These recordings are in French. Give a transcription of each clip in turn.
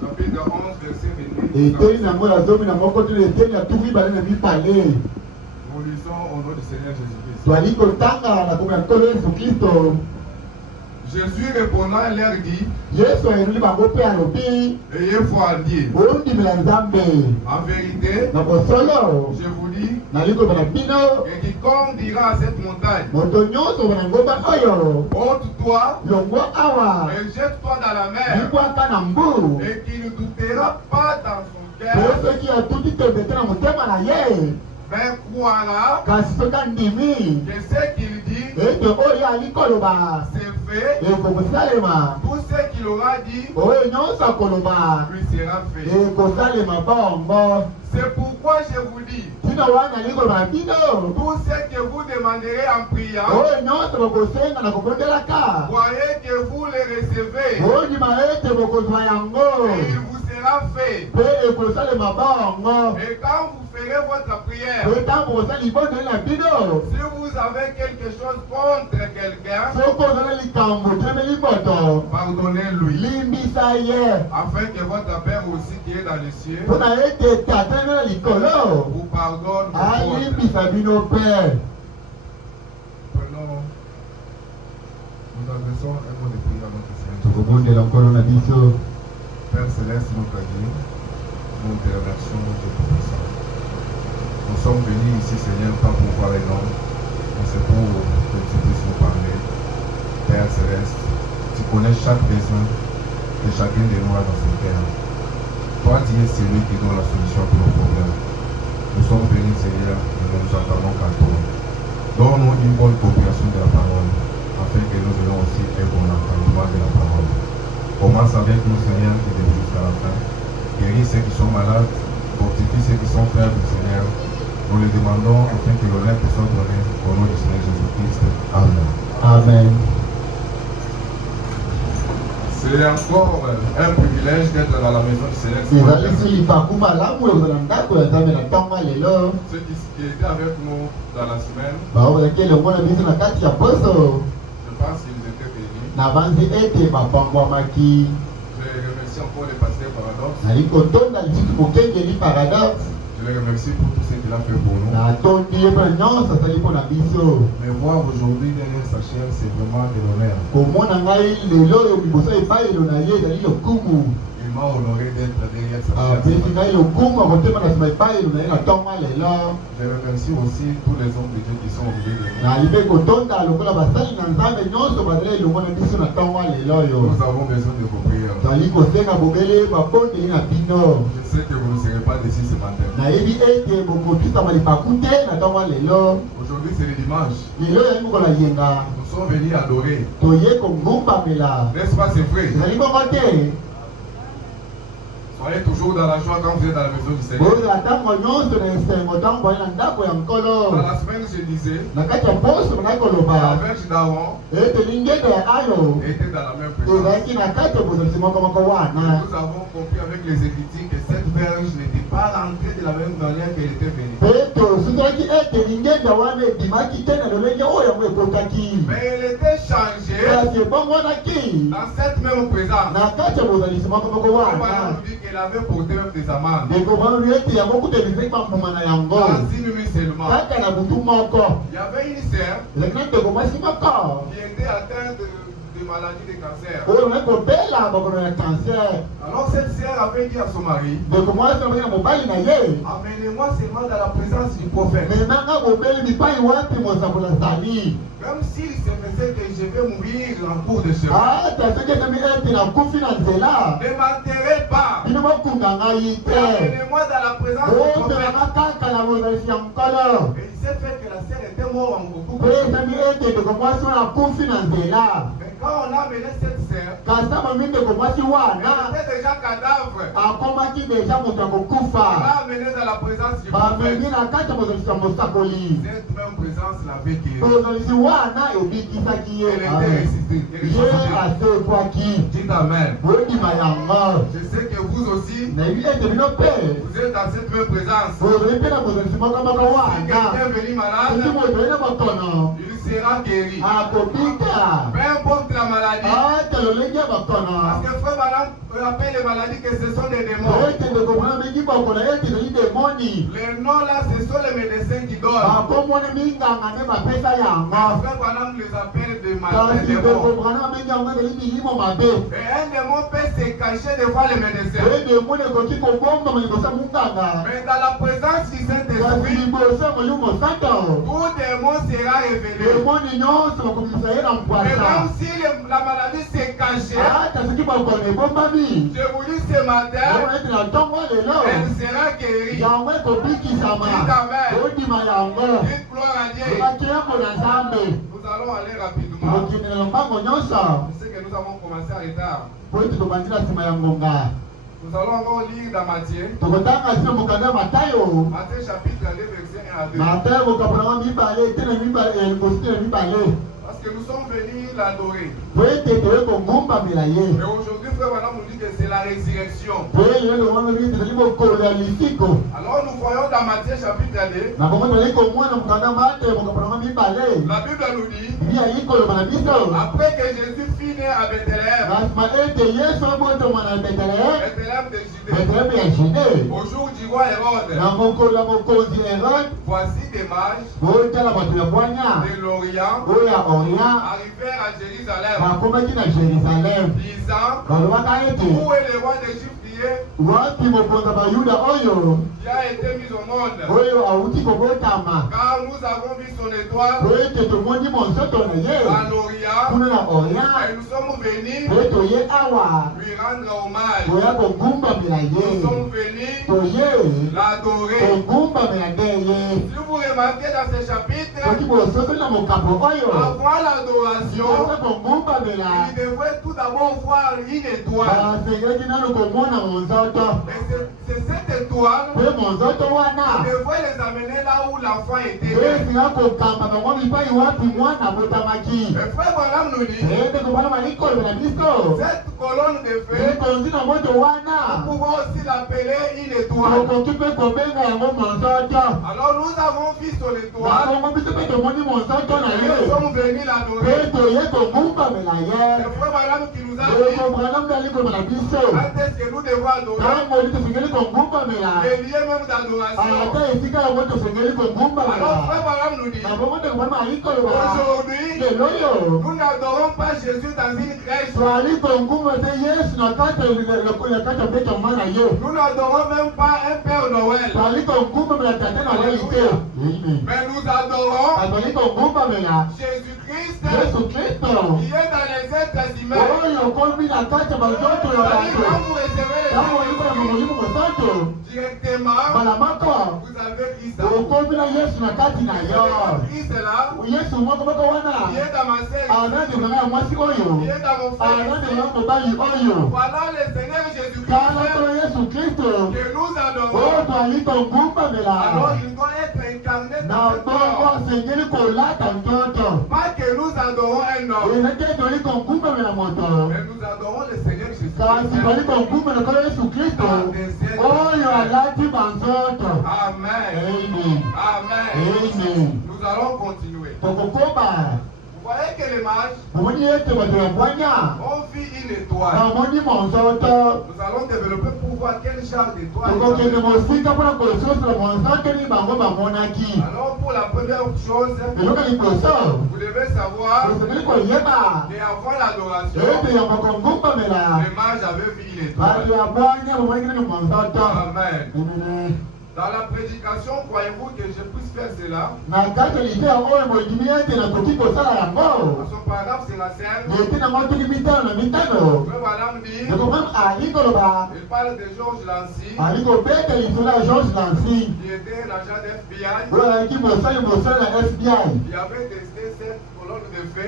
chapitre 11, verset 28. Nous lisons au nom du Seigneur Jésus-Christ. Jésus répondant leur dit, ayez foi en Dieu. En vérité, je vous dis, et quiconque dira à cette montagne, ôte-toi et jette-toi dans la mer, et qui ne doutera pas dans son cœur, mais croira que ce qu'il dit, c'est fait. Tout ce qu'il aura dit lui sera fait. C'est pourquoi je vous dis, tout ce que vous demanderez en priant, croyez que vous le recevez, et il vous sera fait. Et quand vous ferez votre prière, si vous avez quelque chose contre quelqu'un, pardonnez-lui, afin que votre Père aussi qui est dans les cieux vous pardonne vos fautes. Prenons, nous adressons un mot de prière à notre Seigneur. Père Céleste, notre Dieu, nous te remercions de tout ça. Nous sommes venus ici, Seigneur, pas pour voir les noms, mais c'est pour que tu puisses nous parler. Père Céleste, tu connais chaque besoin de chacun de nous dans ce cœur. Toi, tu es celui qui donne la solution pour nos problèmes. Nous sommes venus, Seigneur, et nous nous attendons qu'à toi. Donne-nous une bonne compréhension de la parole, afin que nous ayons aussi un bon entendement de la parole. Commence avec nous, Seigneur, et de jusqu'à la fin. Guéris ceux qui sont malades, fortifie ceux qui sont faibles, Seigneur. Nous le demandons afin que l'honneur te soit donné au nom du Seigneur Jésus-Christ. Amen. Amen. C'est encore un privilège d'être dans la maison du Seigneur. Ceux qui étaient avec nous dans la semaine, je pense qu'ils étaient bénis. Je remercie encore le pasteur Paradoxe. Je le remercie pour tout ce qu'il a fait pour nous. Mais voir aujourd'hui derrière sa chair, c'est vraiment de l'honneur. Il m'a honoré d'être derrière sa chair. Je remercie aussi tous les hommes de Dieu qui sont au milieu de nous. Nous avons besoin de vos prières. Je sais que vous ne serez pas déçus ce matin. Aujourd'hui c'est le dimanche. Nous sommes venus adorer. N'est-ce pas, c'est vrai? Soyez toujours dans la joie quand vous êtes dans la maison du Seigneur. Dans la semaine, je disais, la Vierge d'Aaron était dans la même présence. Nous avons compris avec les Écritures que cette Vierge n'était pas rentrée de la même manière qu'elle était venue. Mais elle était changée dans cette même présence. Elle avait porté même des amendes. Dans une nuit seulement. Il y avait une sœur qui était atteinte de maladie de cancer. Alors cette sœur avait dit à son mari, amenez-moi seulement dans la présence du prophète. Même s'il se faisait que je vais mourir en cours de chemin, ne m'enterrez pas. Amenez-moi dans la présence du prophète. Et il s'est fait que la sœur était morte en beaucoup. Mais quand on a amené cette sœur, elle était déjà cadavre. On l'a amenée dans la présence du prophète. Cette même présence l'avait guérie. Elle était ressuscitée. Dites Amen. Je sais que vous aussi, vous êtes dans cette même présence. Si quelqu'un est venu malade, il sera guéri. Peu importe contre la maladie. Parce que frère madame rappelle les maladies que ce sont des démons. Les noms là, ce sont les médecins qui donnent. Frère madame les appelle des maladies. Et un démon peut se cacher devant les médecins. Mais dans la présence du Saint-Esprit, tout démon sera révélé. Et même si la maladie s'est cachée, je vous dis ce matin, elle sera guérie. Dites amen. Dites gloire à Dieu. Nous allons aller rapidement. Je sais que nous avons commencé à retard. Nous allons encore lire dans Matthieu. Matthieu chapitre 2, verset 1 à 2. Parce que nous sommes venus l'adorer. Et aujourd'hui, frère, madame nous dit que c'est la résurrection. Alors nous voyons dans Matthieu chapitre 2. La Bible nous dit, après que Jésus fut né à Bethléem, Bethléem de Judée, au jour du roi Hérode, voici des mages de l'Orient arrivèrent à Jérusalem, disant, où est le roi des Juifs qui a été mis au monde? Car nous avons vu son étoile à l'Orient et nous sommes venus lui rendre hommage. Nous sommes venus l'adorer. Si vous remarquez dans ce chapitre, avant l'adoration, il devrait tout d'abord voir une étoile. Et c'est cette étoile qui devrait les amener là où l'enfant était. Et frère Branham nous dit, cette colonne de feu, nous pouvons aussi l'appeler une étoile. Alors nous avons vu son étoile et nous sommes venus l'adorer. C'est frère Branham qui nous a dit, quand est-ce que nous devons adorer? Les lieux même d'adoration. Alors frère Branham nous dit, aujourd'hui, nous n'adorons pas Jésus dans une crèche. Nous n'adorons même pas un Père Noël. Mais nous adorons Jésus-Christ qui est dans les êtres humains. Quand vous recevez directement, vous avez Christ. Christ est là. Il est dans ma sœur. Il est dans mon frère. Voilà le Seigneur Jésus-Christ que nous adorons. Alors il doit être incarné dans ce corps. Pas que nous adorons un homme, mais nous adorons le Seigneur Jésus-Christ. Amen. Amen. Nous allons continuer. Vous voyez que les mages ont vu une étoile. Nous allons développer pour voir quel genre d'étoile. Alors pour la première chose, vous devez savoir qu'avant l'adoration, les mages avaient vu une étoile. Amen. Dans la prédication, croyez-vous que je puisse faire cela? Son paragraphe, c'est la scène. Madame dit, il parle de Georges Lancy, qui était l'agent FBI. Il avait testé cette colonne de feu.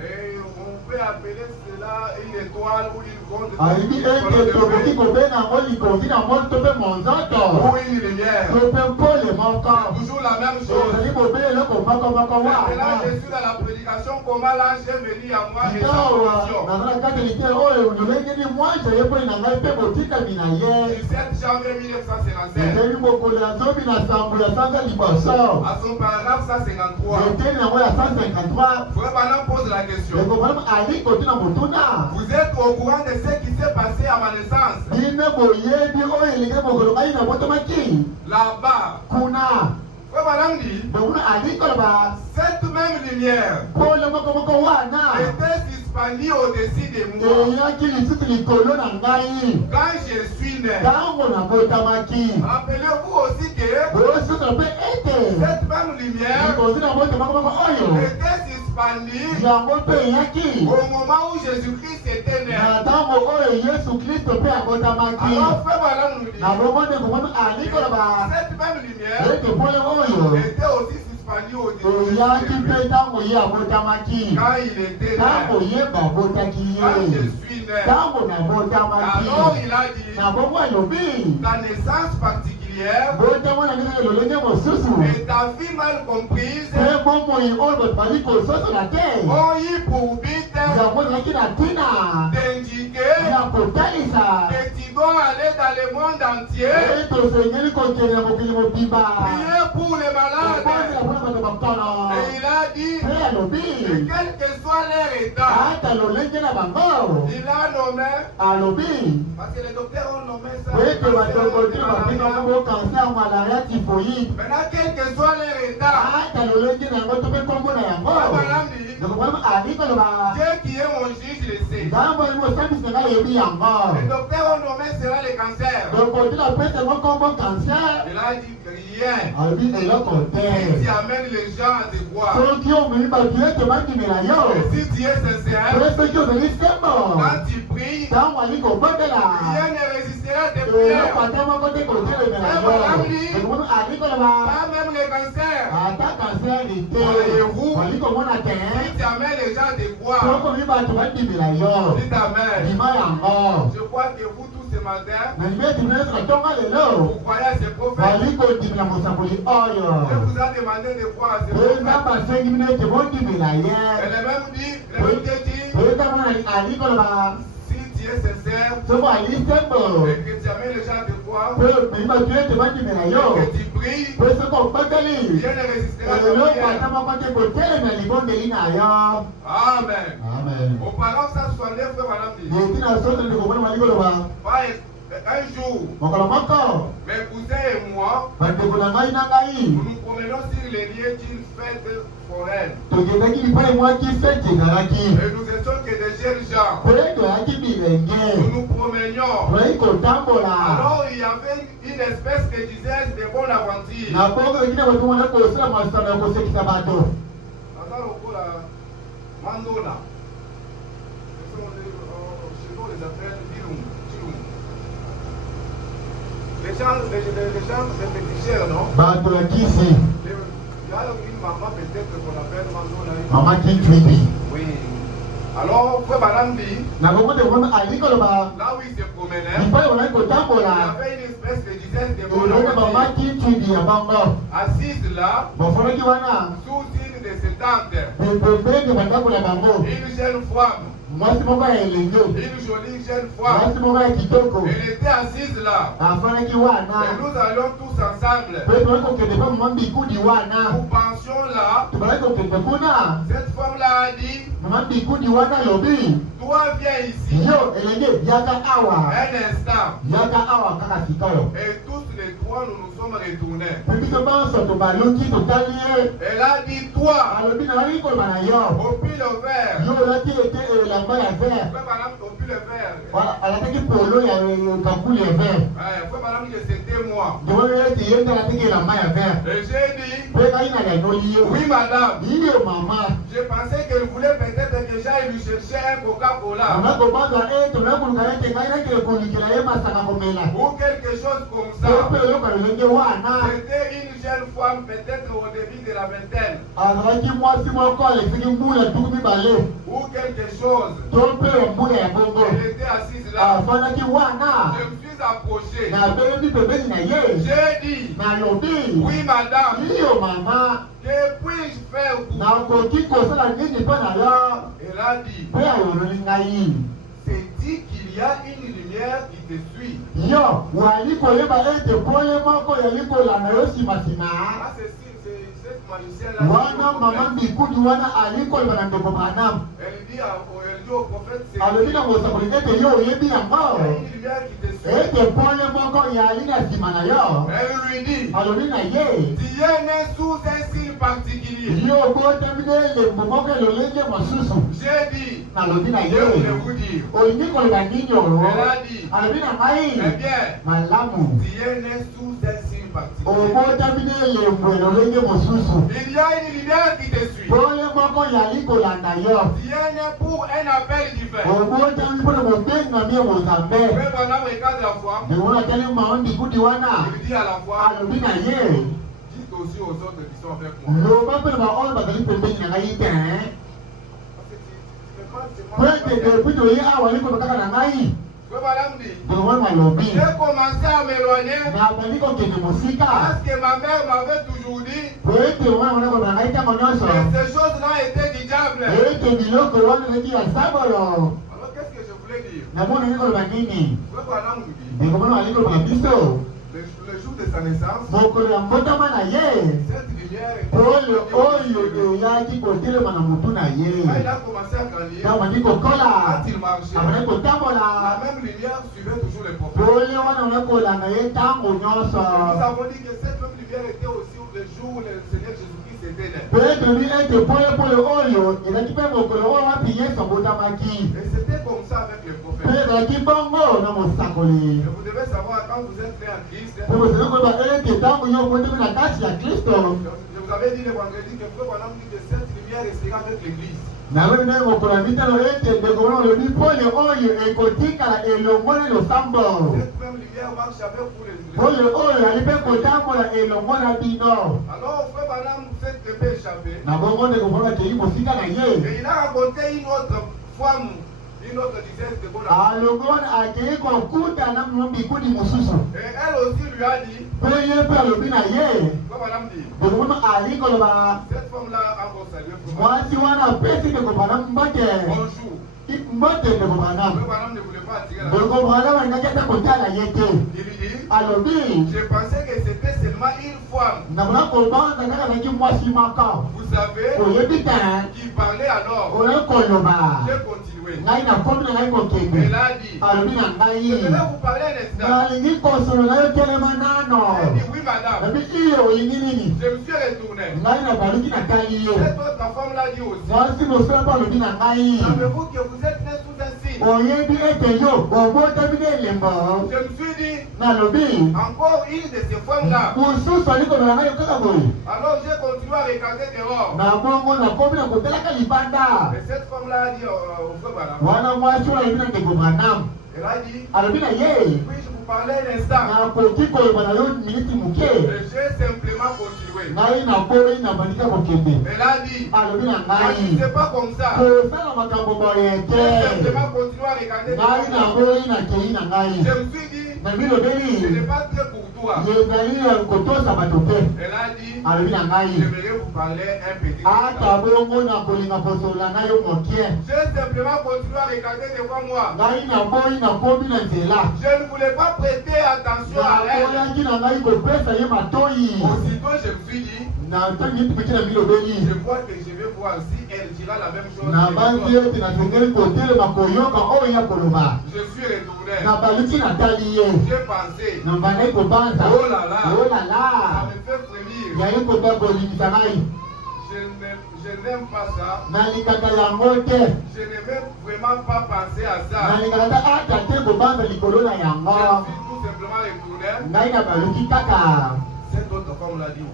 Et on peut appeler cela là une étoile ou une grande ou une lumière. Toujours la même chose. Et là, je suis dans la prédication, comment l'ange est venu à moi et sa commission. 17 janvier 1957. À son paragraphe 153. Frère Branham pose la question. Vous êtes au courant de ce qui s'est passé à ma naissance? Là-bas. Frère Branham dit, cette même lumière était suspendue au-dessus de moi quand je suis né. Rappelez-vous aussi que cette même lumière était suspendue au moment où Jésus-Christ était né. Alors Frère Branham nous dit, cette même lumière était aussi suspendu au-dessus de lui. Quand il était là, quand je suis né. Alors il a dit, ta naissance particulière et ta vie mal comprise ont eu pour but d'indiquer que tu dois aller dans le monde entier prier pour les malades. Et il a dit que quel que soit leur état, il a nommé, parce que les docteurs ont nommé ça. Maintenant, quel que soit leur état, Dieu qui est mon juge le sait. Les docteurs ont nommé cela le cancer. Il a dit rien. Si tu amènes les gens à te voir, et si tu es sincère, quand tu pries, rien ne résistera à tes prières. Pas même le cancer. Voyez-vous, si tu amènes les gens à te voir, dites Amen. Je crois que vous tous ce matin, vous croyez à ces prophètes. Je vous ai demandé de croire à ces prophètes. Elle a même dit, si tu es sincère, et que tu amènes les gens à te voir, et que tu pries, rien ne résistera à ta prière. Amen. Auparavant, ça soit neuf, Frère Branham dit. Un jour, mes cousins et moi, nous nous promenons sur les lieux d'une fête foraine. Et nous étions que des jeunes gens. Nous nous promenions. Alors il y avait une espèce de disette de bonne aventure. Mandona. Chez nous, on les appelle Birum. Les gens répétichèrent, non? Il y a une maman peut-être qu'on appelle Mandona. Maman Kintuibi. Oui. Alors, Frère Branham dit, là où il se promenait, il y avait une espèce de dizaine de bonnes assises là, sous une de ses tentes. Une jeune femme. Une jolie jeune femme. Elle était assise là. Et nous allions tous ensemble. Nous pensions là. Cette femme-là a dit, toi viens ici. Un instant. Et tous les trois nous nous sommes retournés. Elle a dit, toi, au pile vert. Frère Branham, au pile vert. Frère Branham, c'était moi. Et j'ai dit, oui madame. Je pensais qu'elle voulait peut-être que j'aille lui chercher un Coca-Cola. Ou quelque chose comme ça. C'était une jeune femme peut-être au début de la vingtaine. Ou quelque chose. Elle était assise là. Je me suis approché. J'ai dit, oui madame, que puis-je faire pour vous? Elle a dit, c'est dit qu'il y a une lumière qui te suit. Ah, c'est cette magicienne-là. Elle dit au prophète, c'est il y a une lumière qui te suit. Elle lui dit, tu es né sous un signe particulier. J'ai dit, je voulais vous dire. Elle a dit, eh bien, tu es né sous un signe particulier. Il y a une lumière qui te suit. Tu es né pour un appel divin. Mais pendant le cas de la foi, il dit à la foi, dites aussi aux autres qui sont avec moi. J'ai commencé à m'éloigner parce que ma mère m'avait toujours dit que ces choses-là étaient du diable. Alors qu'est-ce que je voulais dire? Le jour de sa naissance, cette lumière était quand il a commencé à grandir, quand il marchait, la même lumière suivait toujours les prophètes. Nous avons dit que cette même lumière était aussi le jour où le Seigneur Jésus-Christ était né. Et c'était comme ça avec les prophètes. Et vous devez savoir, quand vous êtes né en Christ, je vous avais dit le vendredi que Frère Branham dit que cette lumière restera avec l'Église. Cette même lumière marche avec vous les Alors Frère Branham s'est échappé. Et il a raconté une autre femme. Une autre disait de bonne. Et elle aussi lui a dit, comme madame dit, cette femme-là a encore salué. Bonjour. Le madame ne voulait pas attirer la il dit, je pensais que c'était seulement une femme. Vous savez, qui parlait alors. J'ai continué. Elle a dit, je vais vous parler un instant. Elle dit, oui madame. Je me suis retourné. Cette autre femme l'a dit aussi. Savez-vous que vous êtes né sous un signe? Je me suis dit, encore une de ces femmes-là. Alors j'ai continué à regarder dehors. Et cette femme-là a dit au frère Branham. Elle a dit, puis-je vous parler un instant? Et j'ai simplement continué. Elle a dit, ne c'est pas comme ça. J'ai simplement continué à regarder dehors. Je me suis dit, ce n'est pas très pour toi. Elle a dit, j'aimerais vous parler un petit peu. J'ai simplement continué à regarder devant moi. Je ne voulais pas prêter attention à elle. Aussitôt je me suis dit, je vois que je vais voir si elle dira la même chose. Je suis retourné. J'ai pensé, oh là là, ça me fait frémir. Je n'aime pas ça. Je ne vais vraiment pas penser à ça. Je suis tout simplement retourné. Cette autre femme l'a dit.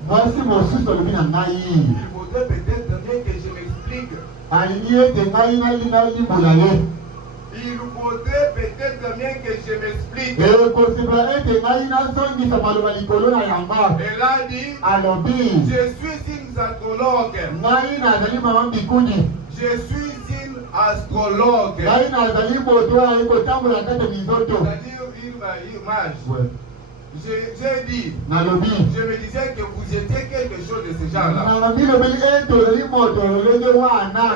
Il faudrait peut-être bien que je m'explique. Il faudrait peut-être bien que je m'explique. Elle a dit, je suis une astrologue. Je suis une astrologue. C'est-à-dire une mage. Ouais. J'ai dit, je me disais que vous étiez quelque chose de ce genre-là.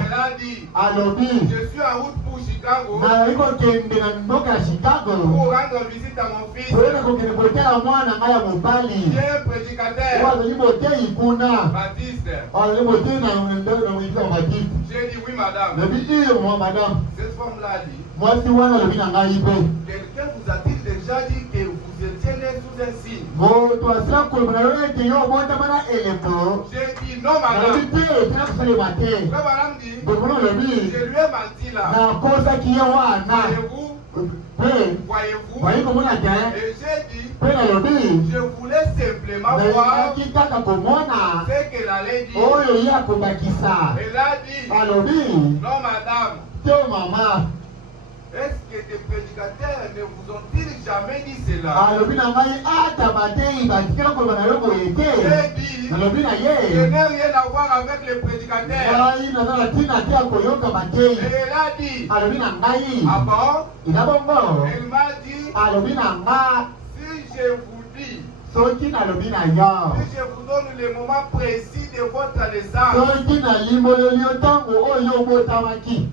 Elle a dit, je suis en route pour Chicago pour rendre visite à mon fils. J'ai un prédicateur Baptiste. J'ai dit, oui madame. Cette femme-là a dit, quelqu'un vous a-t-il déjà dit que vous étiez né sous un signe? J'ai dit non madame. Madame dit, je lui ai menti là. Voyez-vous? Et j'ai dit, je voulais simplement voir ce qu'elle allait dire. Elle a dit, non madame. Est-ce que des prédicateurs ne vous ont-ils jamais dit cela? J'ai dit, je n'ai rien à voir avec les prédicateurs. Et elle a dit, ah bon? Elle m'a dit, si je vous dis, si je vous donne le moment précis de votre naissance,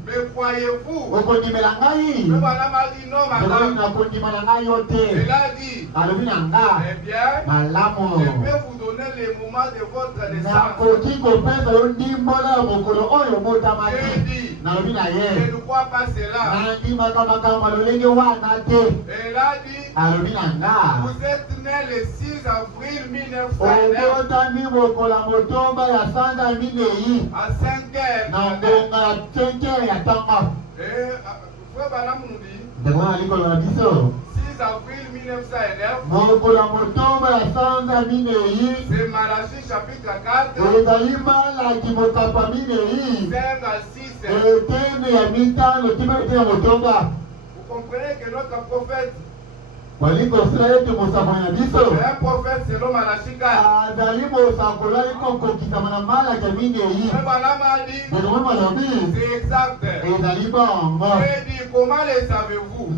mais croyez-vous? Mais madame a dit non madame. Elle a dit, eh bien, je peux vous donner le moment de votre naissance. J'ai dit, je ne crois pas cela. Elle a dit, vous êtes né le 6 avril 1909 à 5 heures. Et frère Balaam nous dit, 6 avril 1909, c'est Malachie chapitre 4, 5 à 6. Vous comprenez que notre prophète, c'est un prophète selon Malachie 4. Balaam a dit, c'est exact. J'ai dit, comment les savez-vous?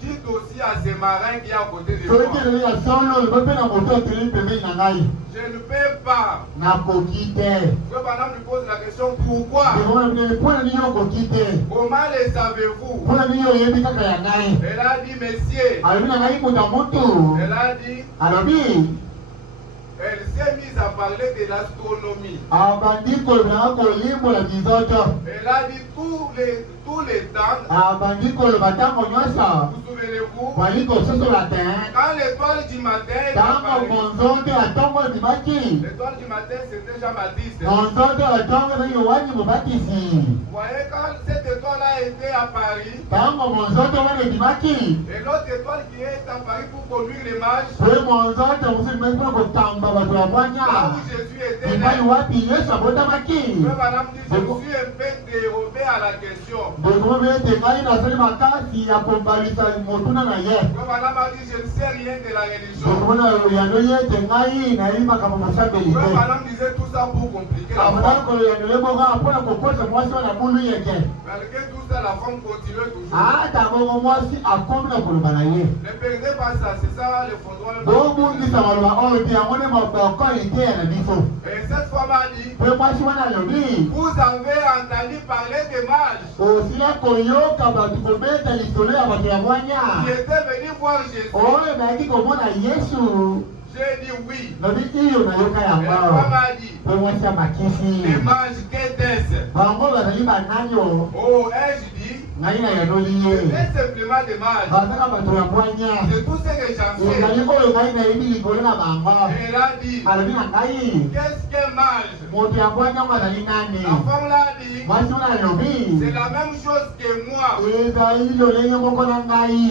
Dites aussi à ces marins qui sont à côté de moi. Je ne peux pas. Frère Balaam lui pose la question, pourquoi? Comment les savez-vous? Elle a dit, messieurs. Elle a dit, elle s'est mise à parler de l'astronomie. Elle a dit tous les temps. Vous souvenez-vous? Quand l'étoile du matin est apparue, l'étoile du matin c'était Jean-Baptiste. Vous voyez, quand cette étoile a été apparue, et l'autre étoile qui est apparue pour conduire les mages, là où Jésus était là, Frère Balaam dit, je suis un peu dérobé à la question. Frère Balaam a dit, je ne sais rien de la religion. Frère Balaam disait tout ça pour compliquer la femme. Malgré tout ça, la femme continuait toujours. Ne perdez pas ça, c'est ça le fondement. Et cette femme a dit, vous avez entendu parler des mages qui étaient venus voir Jésus. J'ai dit oui. Et la femme a dit, les mages, qu'est-ce? Oh, ai-je dit, c'est simplement des mages. C'est tout ce que j'en sais. Et elle a dit, qu'est-ce qu'un mage? La femme l'a dit, c'est la même chose que moi.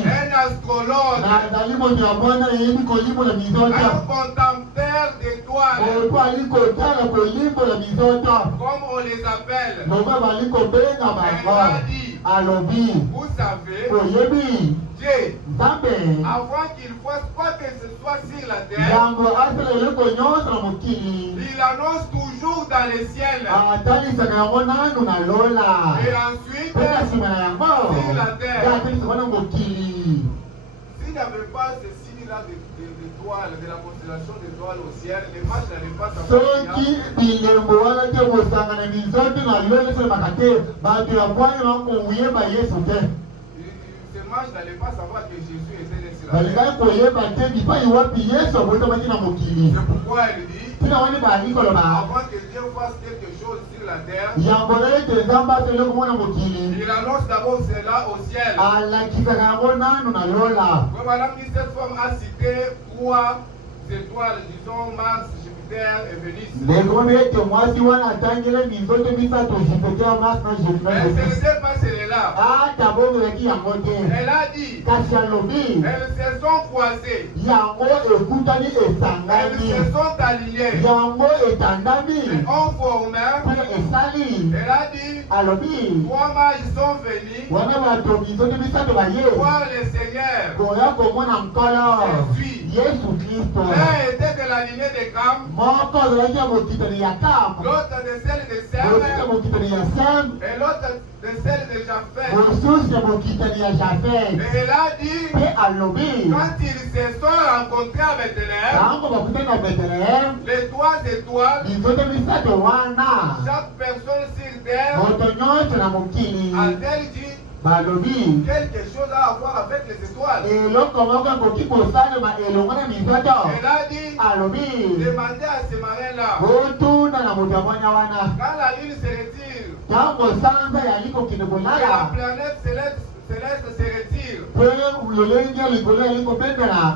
Un astrologue, un contempteur d'étoiles, comme on les appelle. Elle a dit, vous savez, Dieu, avant qu'il fasse quoi que ce soit sur la terre, il annonce toujours dans les ciels. Et ensuite, sur la terre. S'il n'y avait pas ce signe-là d'étoiles, de la constellation d'étoiles au ciel, les matchs n'allaient pas savoir. Ces matchs n'allaient pas savoir que Jésus était né sur la terre. C'est pourquoi il dit, avant que Dieu fasse quelque chose sur la terre, il annonce d'abord cela au ciel. Comme madame dit, cette femme a cité 3 étoiles, disons Mars, Jupiter et Vénus. Mais ce n'était pas celle-là. Elle a dit, elles se sont croisées, elles se sont alignées, et ont formé. Elle a dit, 3 mages sont venus voir le Seigneur. L'un était de la lignée de Cam, l'autre de celle de Sem, et l'autre de celle de Japheth. Et elle a dit, quand ils se sont rencontrés à Bethléem, les 3 étoiles, chaque personne sur terre a-t-elle dit quelque chose à voir avec les étoiles. Elle a dit, demandez à ce marin-là, quand la lune se retire, et la planète céleste se retire,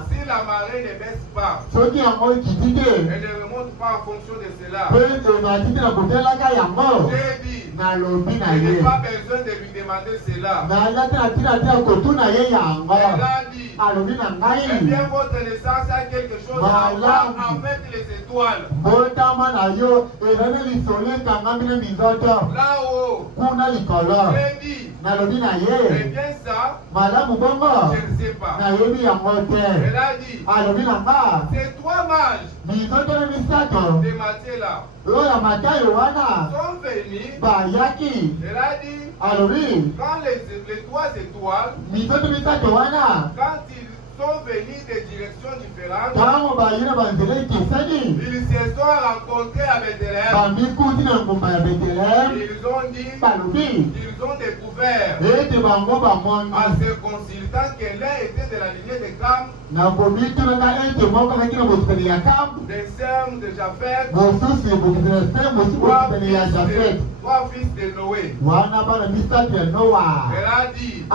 si la marée ne baisse pas, elle ne remonte pas en fonction de cela, j'ai dit, il n'y a pas besoin de lui demander cela. Elle a dit, eh bien, votre naissance a quelque chose à voir avec les étoiles. Là-haut, j'ai dit, eh bien ça, je ne sais pas. Elle a dit, ces 3 mages de Matthieu là sont venus. Elle a dit, quand les 3 étoiles, quand ils sont venus de directions différentes, ils se sont rencontrés à Bethléem. Ils ont dit, ils ont découvert en se consultant que l'un était de la lignée de Cam, de Sem, de Japheth, 3 fils de Noé. Elle a dit,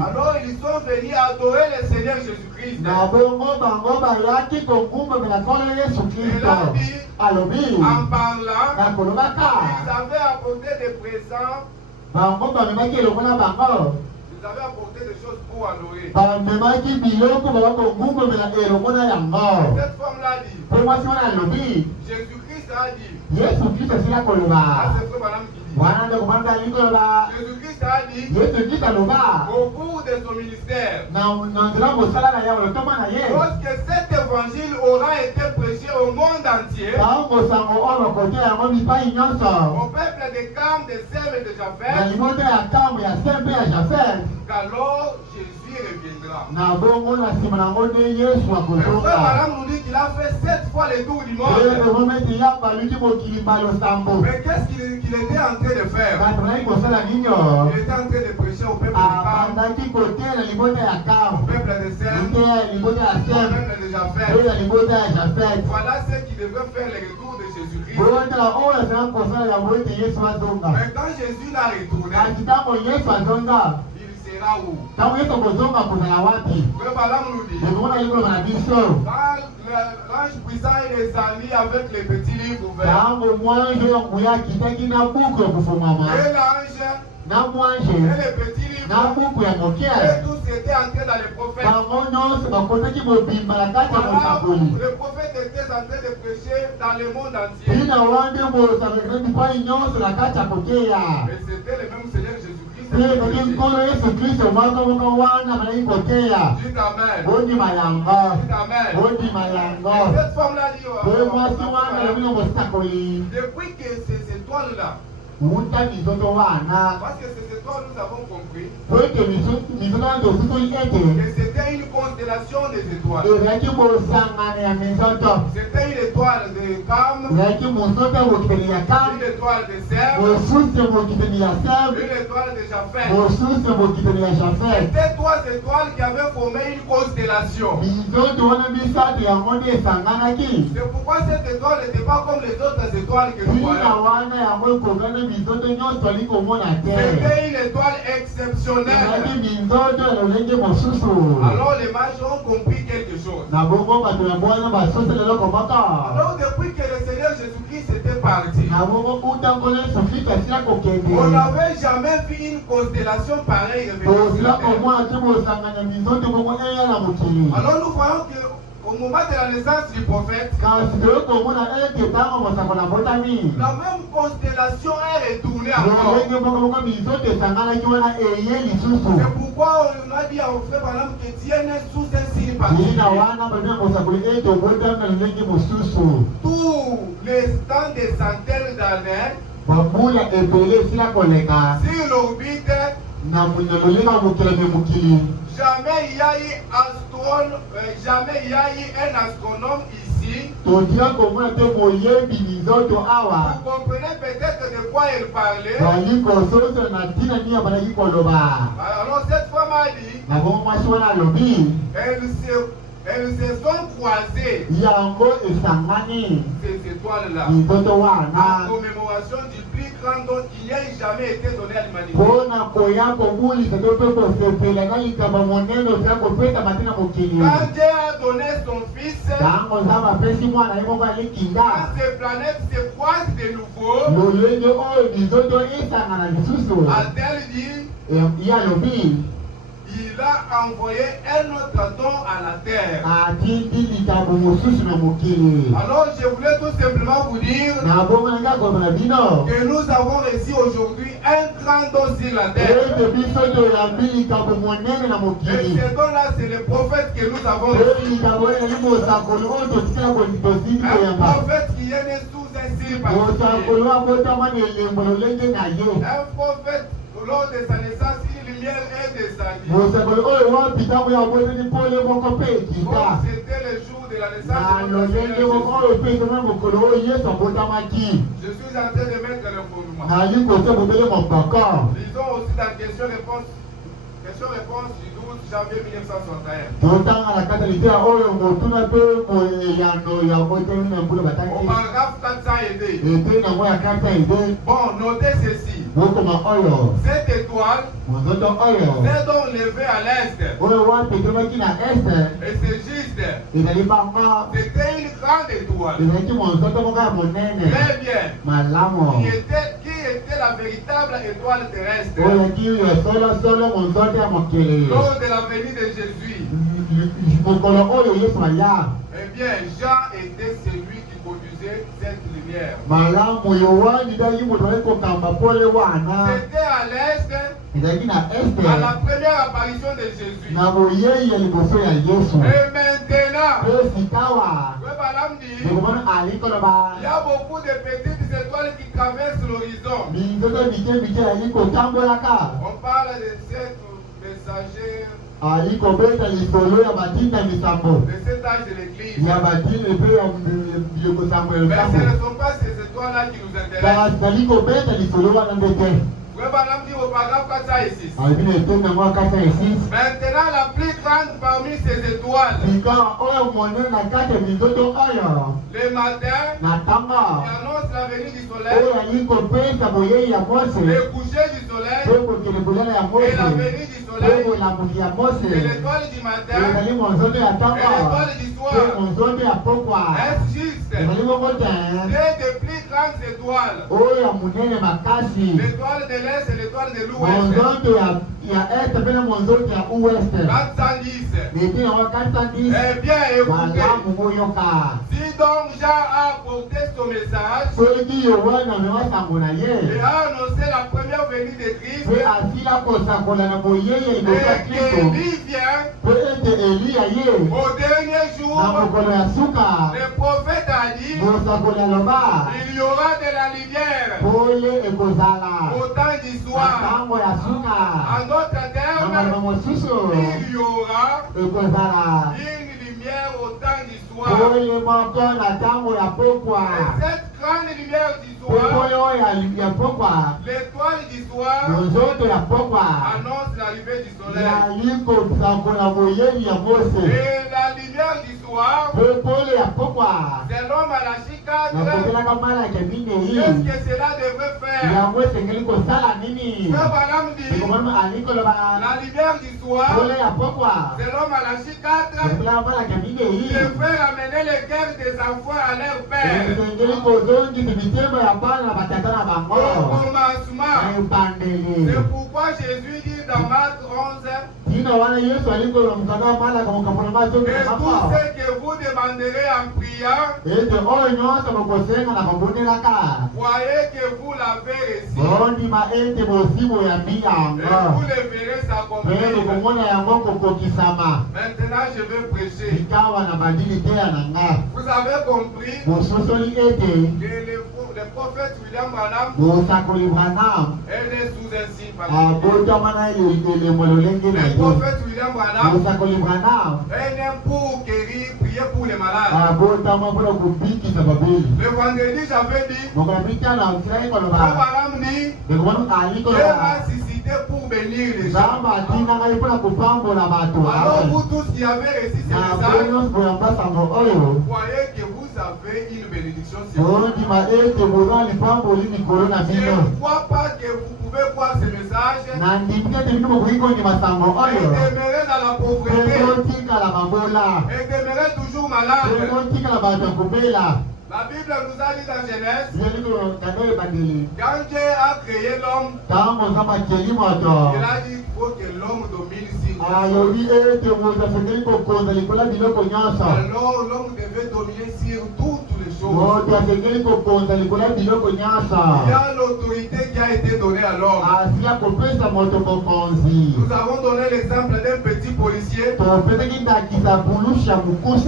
alors ils sont venus adorer le Seigneur Jésus-Christ. Elle a dit, en parlant, ils avaient apporté des présents. Ils avaient apporté des choses pour adorer. Cette femme-là dit, Jésus-Christ a dit, à ce frère madame qui dit, Jésus-Christ a dit, au cours de son ministère, lorsque cet évangile aura été prêché au monde entier, au peuple de Cam, de Sem et de Japheth, qu'alors Jésus reviendra. Le frère madame nous dit qu'il a fait 7 fois le tour du monde. Mais qu'est-ce qu'il était en train de faire? Il était en train de prêcher au peuple de Cam, au peuple de Sem, au peuple de Japheth. Voilà ce qui devait faire le retour de Jésus-Christ. Mais quand Jésus l'a retourné, il sera où? Le Balaam nous dit, quand l'ange puissant est les amis avec les petits livres ouverts, et l'ange et les petits livres, et tous étaient entrés dans les prophètes. Le prophète était en train de prêcher dans le monde entier. Et c'était le même Seigneur Jésus-Christ Jésus-Christ est protégé. Dites Amen. Dites Amen. Et cette femme-là dit, depuis que ces étoiles-là, parce que ces étoiles, nous avons compris que c'était une constellation des étoiles. C'était une étoile de Cam, une étoile de Sèvres, une étoile de Japheth. C'était trois étoiles qui avaient formé une constellation. C'est pourquoi cette étoile n'était pas comme les autres étoiles que nous voyons. C'était une étoile exceptionnelle. Alors les mages ont compris quelque chose. Alors depuis que le Seigneur Jésus-Christ était parti, on n'avait jamais vu une constellation pareille. Alors nous voyons que au moment de la naissance du prophète, la même constellation est retournée encore. C'est pourquoi on a dit à frère Branham que Dieu n'est sous un signe particulier. Tous les temps des centaines d'années, sur l'orbite, jamais il y a eu un astronome ici. Vous comprenez peut-être de quoi il parlait. Alors cette femme a dit, elles se sont croisées, ces étoiles-là, en commémoration du plus grand don qui n'ait jamais été donné à l'humanité. Quand Dieu a donné son fils, quand ces planètes se croisent de nouveau, a-t-elle dit, il a envoyé un autre don à la terre. Alors je voulais tout simplement vous dire que nous avons reçu aujourd'hui un grand don sur la terre. Et ce don-là, c'est le prophète que nous avons reçu. Un prophète qui est né sous un signe particulier. Un prophète, lors de sa naissance, lumière est descendue. Comme c'était le jour de la naissance de notre Seigneur Jésus. Je suis en train de mettre le fondement. Lisons aussi dans question-réponse du 12 janvier 1961. Au paragraphe 400. Bon, notez ceci. Cette étoile s'est donc levée à l'est. Et c'est juste. C'était une grande étoile. Très bien. Qui était la véritable étoile terrestre. Lors de la venue de Jésus. Eh bien, Jean était celui qui conduisait cette lumière. C'était à l'est, à la première apparition de Jésus. Et maintenant, il y a beaucoup de petites étoiles qui traversent l'horizon. On parle de cette messagère de cet âge de l'église. Mais ce ne sont pas ces étoiles-là qui nous intéressent. Frère Branham dit au paragraphe 406. Maintenant, la plus grande parmi ces étoiles, le matin, qui annonce la venue du soleil, le coucher du soleil et la venue du soleil, c'est l'étoile du matin et l'étoile du soir. Est-ce juste? Deux des plus grandes étoiles, l'étoile de l'Est et l'étoile de l'Ouest. 410. Eh bien, écoutez. Si donc Jean a apporté son message et a annoncé la première venue de Christ. Pe asila kosakola na boyeye liboso ya Et Kristo. qu'Élie vient Pe ete Eli aye au dernier na jour. mokolo ya suka. Le prophète a dit Bosakoli aloba il y aura de la lumière pole ekozala au temps du na soir. ntango ya suka. En d'autres Na termes, maloba mosusu il y aura ekozala une lumière au temps du soir. pole moko na ntango ya pokwa. Et cette grande lumière du Pe soir, pole oyo ya pokwa, l'étoile du soir, nzoto ya pokwa annonce l'arrivée du soleil. yali kosakola boyeli ya Mose. Et la lumière du soir, Pe pole ya pokwa selon Malachie 4, nakotelaka malaka minei qu'est-ce que cela devrait faire? yango esengeli kosala nini? Frère Branham dit ekomona ali koloba la lumière du soir, pole ya pokwa selon Malachie 4, nakotelaka malaka minei devrait ramener les cœurs des enfants à leur père. esengeli kozongisa mitema ya bana na batata na Au bango commencement. na ebandeli. C'est pourquoi Jésus dit dans Marc 11, tina wana yesu ali kolomukaka malaka mokambola mazoki et na tout mapa ce que vous demanderez en priant, ete oyo nyonso bokosenga na babondelaka voyez que vous l'avez reçu. bondima ete bosimu yambi Et vous yango le verrez mpe s'accomplir. bokomona yango kokokisama. Maintenant, je vais prêcher. Ikawa na bandili te ya na nga Vous avez compris bososoli ete que le prophète William Branham bosakoli Branham est sous un signe particulier. abotama na elembo lolenge na Le ye. prophète William Branham Bosakoli Branham est né pour guérir, prier pour les malades. abotama mpona kobikisa babeli. Le vendredi, j'avais dit, mokola mitano asilaki le koloba Branham dit, ekomona ali Dieu koloba m'a suscité pour bénir les gens. nzambe atinda ngai mpona kopambola bato. Alors vous tous qui avez reçu ces na messages, nyonso boyamba sango oyo voyez que vous avez une bénédiction sur vous. bondima ete boza lipamboli likolo na Je bino. ne crois pas que vous pouvez voir ces messages na ndimi ete bino bokoki kondima sango et oyo demeurer dans la pauvreté ekotikala mabola et demeurer toujours malade. ekotikala bato ya kobela. La Bible nous a dit dans Genèse, zeli kolokando ebandeli quand Dieu a créé l'homme, ntango nzambe akeli moto il a dit qu'il faut que l'homme domine sur tout. alobi ete moto asengeli kokonza likolo ya biloko nyonso. Alors l'homme devait dominer sur toutes les choses. moto asengeli kokonza likolo ya biloko Il y nyonso. a l'autorité qui a été donnée à l'homme. asila kopesa moto bokonzi. Nous avons donné l'exemple d'un petit policier topesaki ndakisa bulushi ya mokuse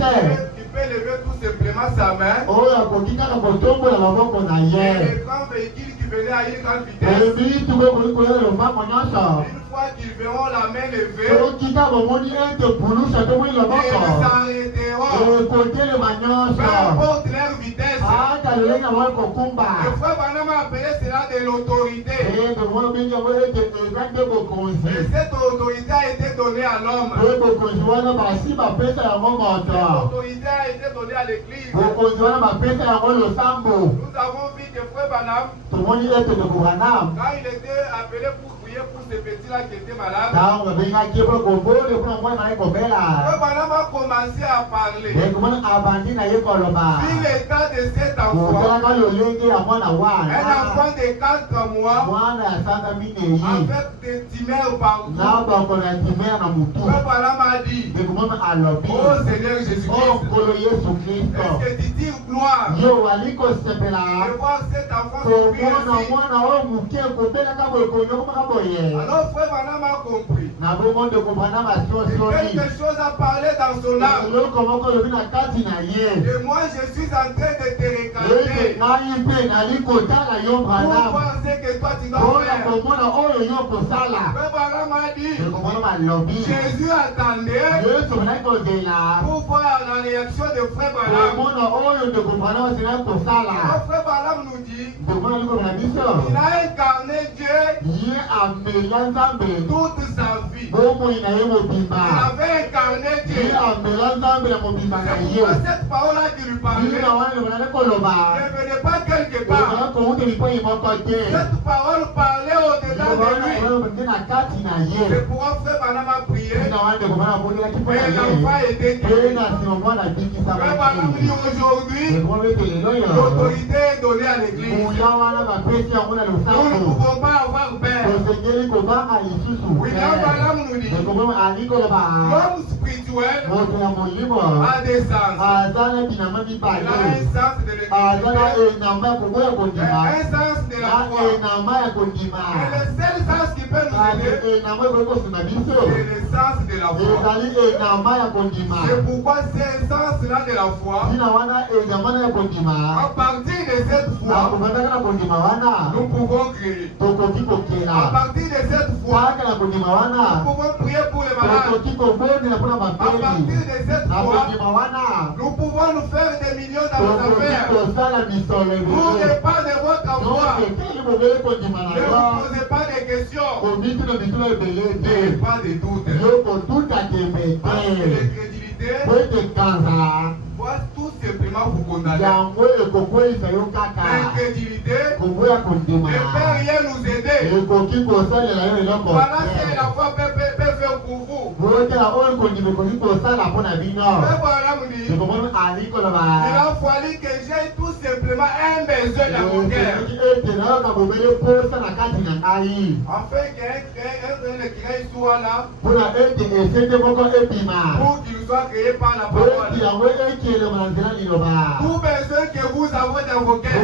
qui peut lever tout simplement sa main. oyo akoki kaka kotombola maboko na Et ye. les grands véhicules qui venaient à une grande vitesse, emituko ekoki koya lombango nyonso. une fois qu'ils verront la main levée, soki kaka bomoni ete bulushi atomoi ils loboko s'arrêteront. ekotelema Peu nyonso importe leur vitesse. ata lolenge yango kokumba. Le frère Branham a appelé cela de l'autorité. tomona bengi yango ete eza nde bokonzi. Et cette autorité a été donnée à l'homme. mpe bokonzi wana basi bapesa yango moto. L'autorité a été donnée à l'église. bokonzi wana bapesa yango losambo. Nous avons vu que frère Branham, tomoni ete ndeko Branham quand il était appelé pour prier pour ces petits-là qui étaient malades, ntango babengaki mpona kobole mpona mwana na ye kobela. frère Branham a commencé à parler ekomona abandi na ye koloba sur l'état de cet enfant. kotalaka lolenge ya mwana Un wana enfant de 4 mois mwana ya sanza minei avec des timères partout. na bakolo ya timere na motu. Frère Branham a dit, ekomona alobi oh Seigneur o Jésus-Christ, nkolo yesu kristo est-ce que tu tires gloire yo wali kosepela de voir cet enfant souffrir komona ainsi? mwana oyo moke kobelaka boye konyokomaka boye. Alors frère Branham a compris. na bongo ndeko Branham Et asiosoli quelque chose a parlé dans son âme. eloko moko olobi na kati na ye Et moi je suis en train de te ete regarder ngai mpe nali kotala yo pour Branham voir ce que toi tu dois mpona faire. komona oyo yo kosala. Frère Branham a dit, ekomona balobi Jésus attendait yesu bonaki kozela pour voir la réaction de frère Branham. komona oyo ndeko Branham azelaki kosala. Alors frère Branham nous dit, ndeko likolo na biso il a incarné Dieu ye amela nzambe toute sa vie. bomoi na ye Il mobimba. avait incarné Dieu. ye amela nzambe na mobimba na C'est ye. pourquoi cette parole-là qui lui parlait bina wana lebonaki koloba ne venait pas quelque part. ezala kouteli mpo ye moko te. Cette parole parlait au-dedans de lui. nde na kati na ye. C'est pourquoi frère Branham a prié. bina wana ndeko Branham abondelaki mpo na Et ye l'enfant était mpe guéri. na nsima mwana Frère abikisamaki. Branham dit aujourd'hui, ndeko ete lelo yo l'autorité est donnée à l'église. buya wana bapesi yango na Nous ne losambo. pouvons pas avoir peur. tosengeli William nous dit, l'homme spirituel a des sens. Il a un sens de l'écriture, un sens de la foi. Et le seul sens qui peut nous aider, c'est le sens de la foi. C'est pourquoi c'est un sens-là de la foi. À partir de cette foi, nous pouvons créer. À partir de cette foi, nous pouvons prier pour les malades. À partir de cette foi, nous pouvons nous faire des millions dans nos affaires. N'oubliez pas de votre foi. Ne vous posez pas de questions. N'ayez pas de doute. Parce que l'incrédulité va tout simplement vous condamner. L'incrédulité ne peut rien nous aider. Voilà ce que la foi peut faire pour vous. Il a fallu que j'aie tout simplement un besoin dans mon cœur. Afin qu'un écrivain soit là pour qu'il soit créé par la parole. Tout besoin que vous avez dans vos cœurs,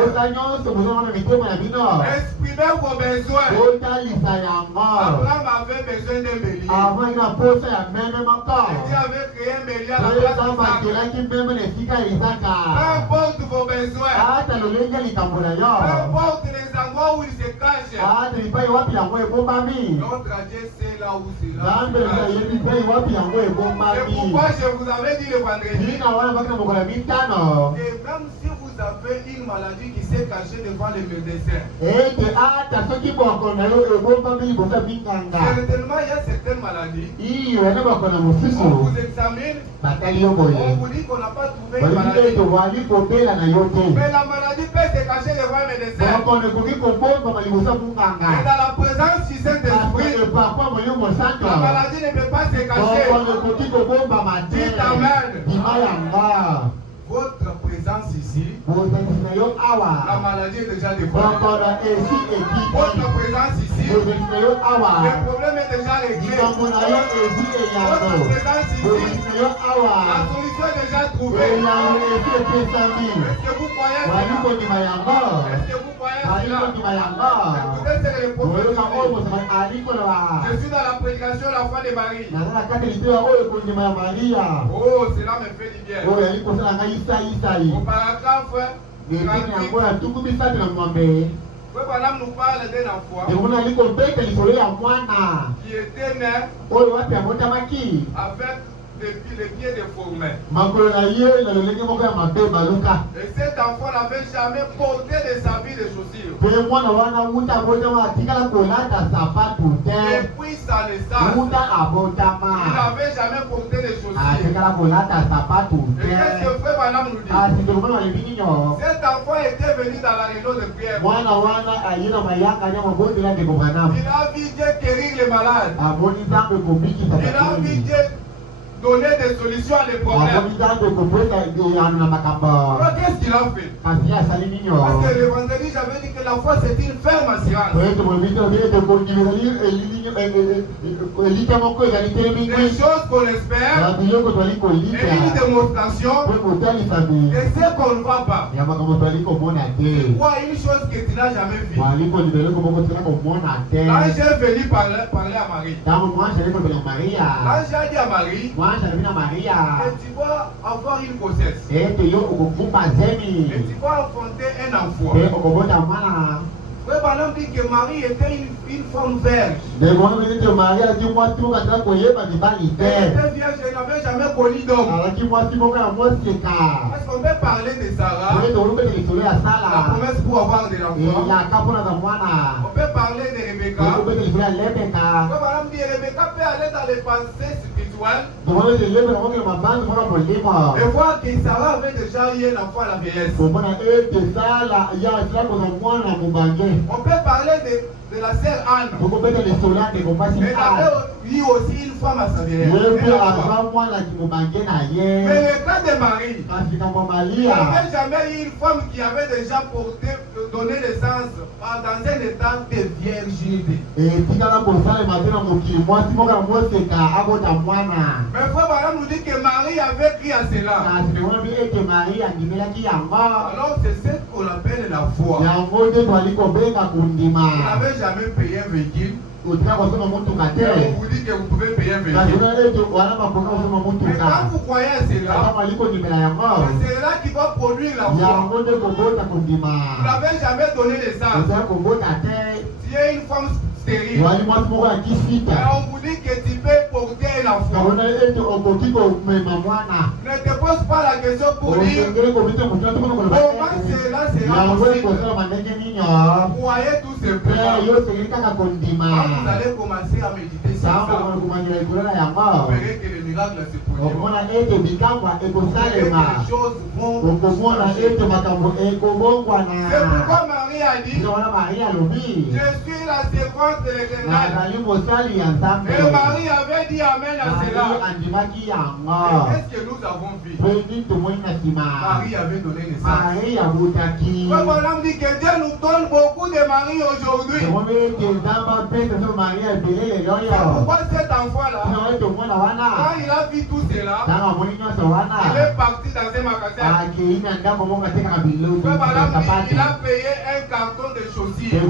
exprimez vos besoins. Abraham avait besoin d'un bélier. Et Dieu avait créé un bélier à la place d'Isaac. Peu importe vos besoins, peu importe les endroits où il se cache, notre Dieu sait là où c'est là. C'est pourquoi je vous avais dit le vendredi que même si vous avez une maladie qui s'est cachée devant les médecins, certainement il y a certaines maladies, on vous examine, on vous dit qu'on n'a pas trouvé une maladie, mais la maladie peut se cacher devant un médecin. Et dans la présence du Saint-Esprit, la maladie ne peut pas se cacher. Dites Amen. Votre présence ici, la maladie est déjà dévoilée. Votre présence ici, le problème est déjà réglé. Votre présence ici, la solution est déjà trouvée. Est-ce que vous croyez cela? Est-ce que vous croyez cela? Écoutez, c'est le prophète. Je suis dans la prédication de la foi de Marie. Oh, cela me fait du bien. Au paragraphe 38, Madame nous parle d'un enfant qui était né avec les pieds déformés. Et cet enfant n'avait jamais porté de sa vie de chaussures. Depuis sa naissance, il n'avait jamais porté de chaussures. Et qu'est-ce que frère Madame nous dit? Cet enfant était venu dans la réunion de prière. Il a vu Dieu guérir les malades. Il a vu Dieu donner des solutions à des problèmes. Alors qu'est-ce qu'il a fait? Parce que le vendredi j'avais dit que la foi c'est une ferme assurance. Des choses qu'on espère et une démonstration de ce qu'on ne voit pas. C'est quoi une chose que tu n'as jamais vue? L'ange est venu parler à Marie. L'ange a dit à Marie que tu vas avoir une grossesse. Et tu vas enfanter un enfant. Frère Branham dit que Marie était une femme vierge. Elle était vierge, elle n'avait jamais connu d'homme. Est-ce qu'on peut parler de Sarah? La promesse pour avoir de l'enfant. On peut parler de Rebecca. Frère Branham dit que Rebecca peut aller dans les pensées spirituelles et voir que Sarah avait déjà eu un enfant à la vieillesse. On peut parler de la sœur Anne. Elle avait eu aussi une femme à sa vieillesse. Mais le cas de Marie, il n'avait jamais eu une femme qui avait déjà porté donner naissance dans un état de virginité. Mais frère Madame nous dit que Marie avait cru à cela. Alors c'est ce qu'on appelle la foi. Vous n'avez jamais payé un véhicule. On vous dit que vous pouvez payer un véhicule. Mais quand vous croyez à cela, c'est là qui va produire la foi. Vous n'avez jamais donné naissance. Tu es une femme stérile. Et on vous dit que tu peux porter un enfant. Ne te pose pas la question pour dire comment cela sera possible. Croyez tout simplement. Vous allez commencer à méditer sur ça. Vous verrez que les miracles se produiront. Les choses vont changer. C'est pourquoi Marie a dit, je suis la séquence de l'Éternel. Et Marie avait dit amen à cela. Qu'est-ce que nous avons vu? Marie avait donné naissance. Madame dit que Dieu nous donne beaucoup de maris aujourd'hui. Pourquoi cet enfant-là, quand il a vu tout cela, il est parti dans un magasin. Madame dit, il a payé un carton de chaussures.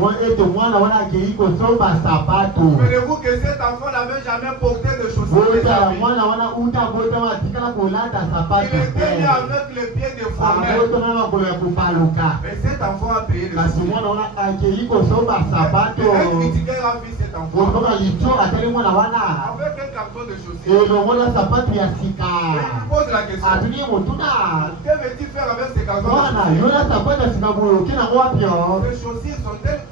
Voyez-vous que cet enfant n'avait jamais porté de chaussures de sa vie. Il était né avec les pieds déformés. Mais cet enfant a payé de chaussures. Le critiqueur a vu cet enfant avec un carton de chaussures. Il pose la question, que veux-tu faire avec ces cartons de chaussures? Ces chaussures sont-elles?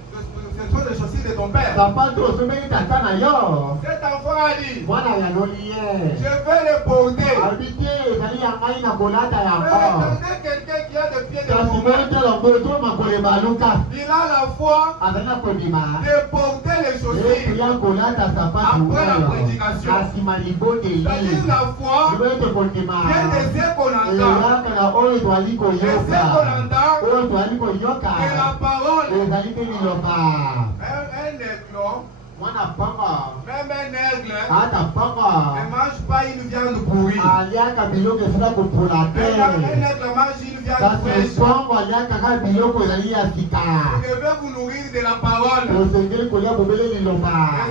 Ce sont les chaussures de ton père. Cet enfant a dit, je vais les porter. Regardez quelqu'un qui a des pieds déformés. Il a la foi de porter les chaussures après la prédication. C'est-à-dire la foi vient de ce qu'on entend. Et ce qu'on entend, c'est la parole. Un aiglon, même un aigle ne mange pas une viande pourrie. Un aigle mange une viande fraîche. Vous devez vous nourrir de la parole. Et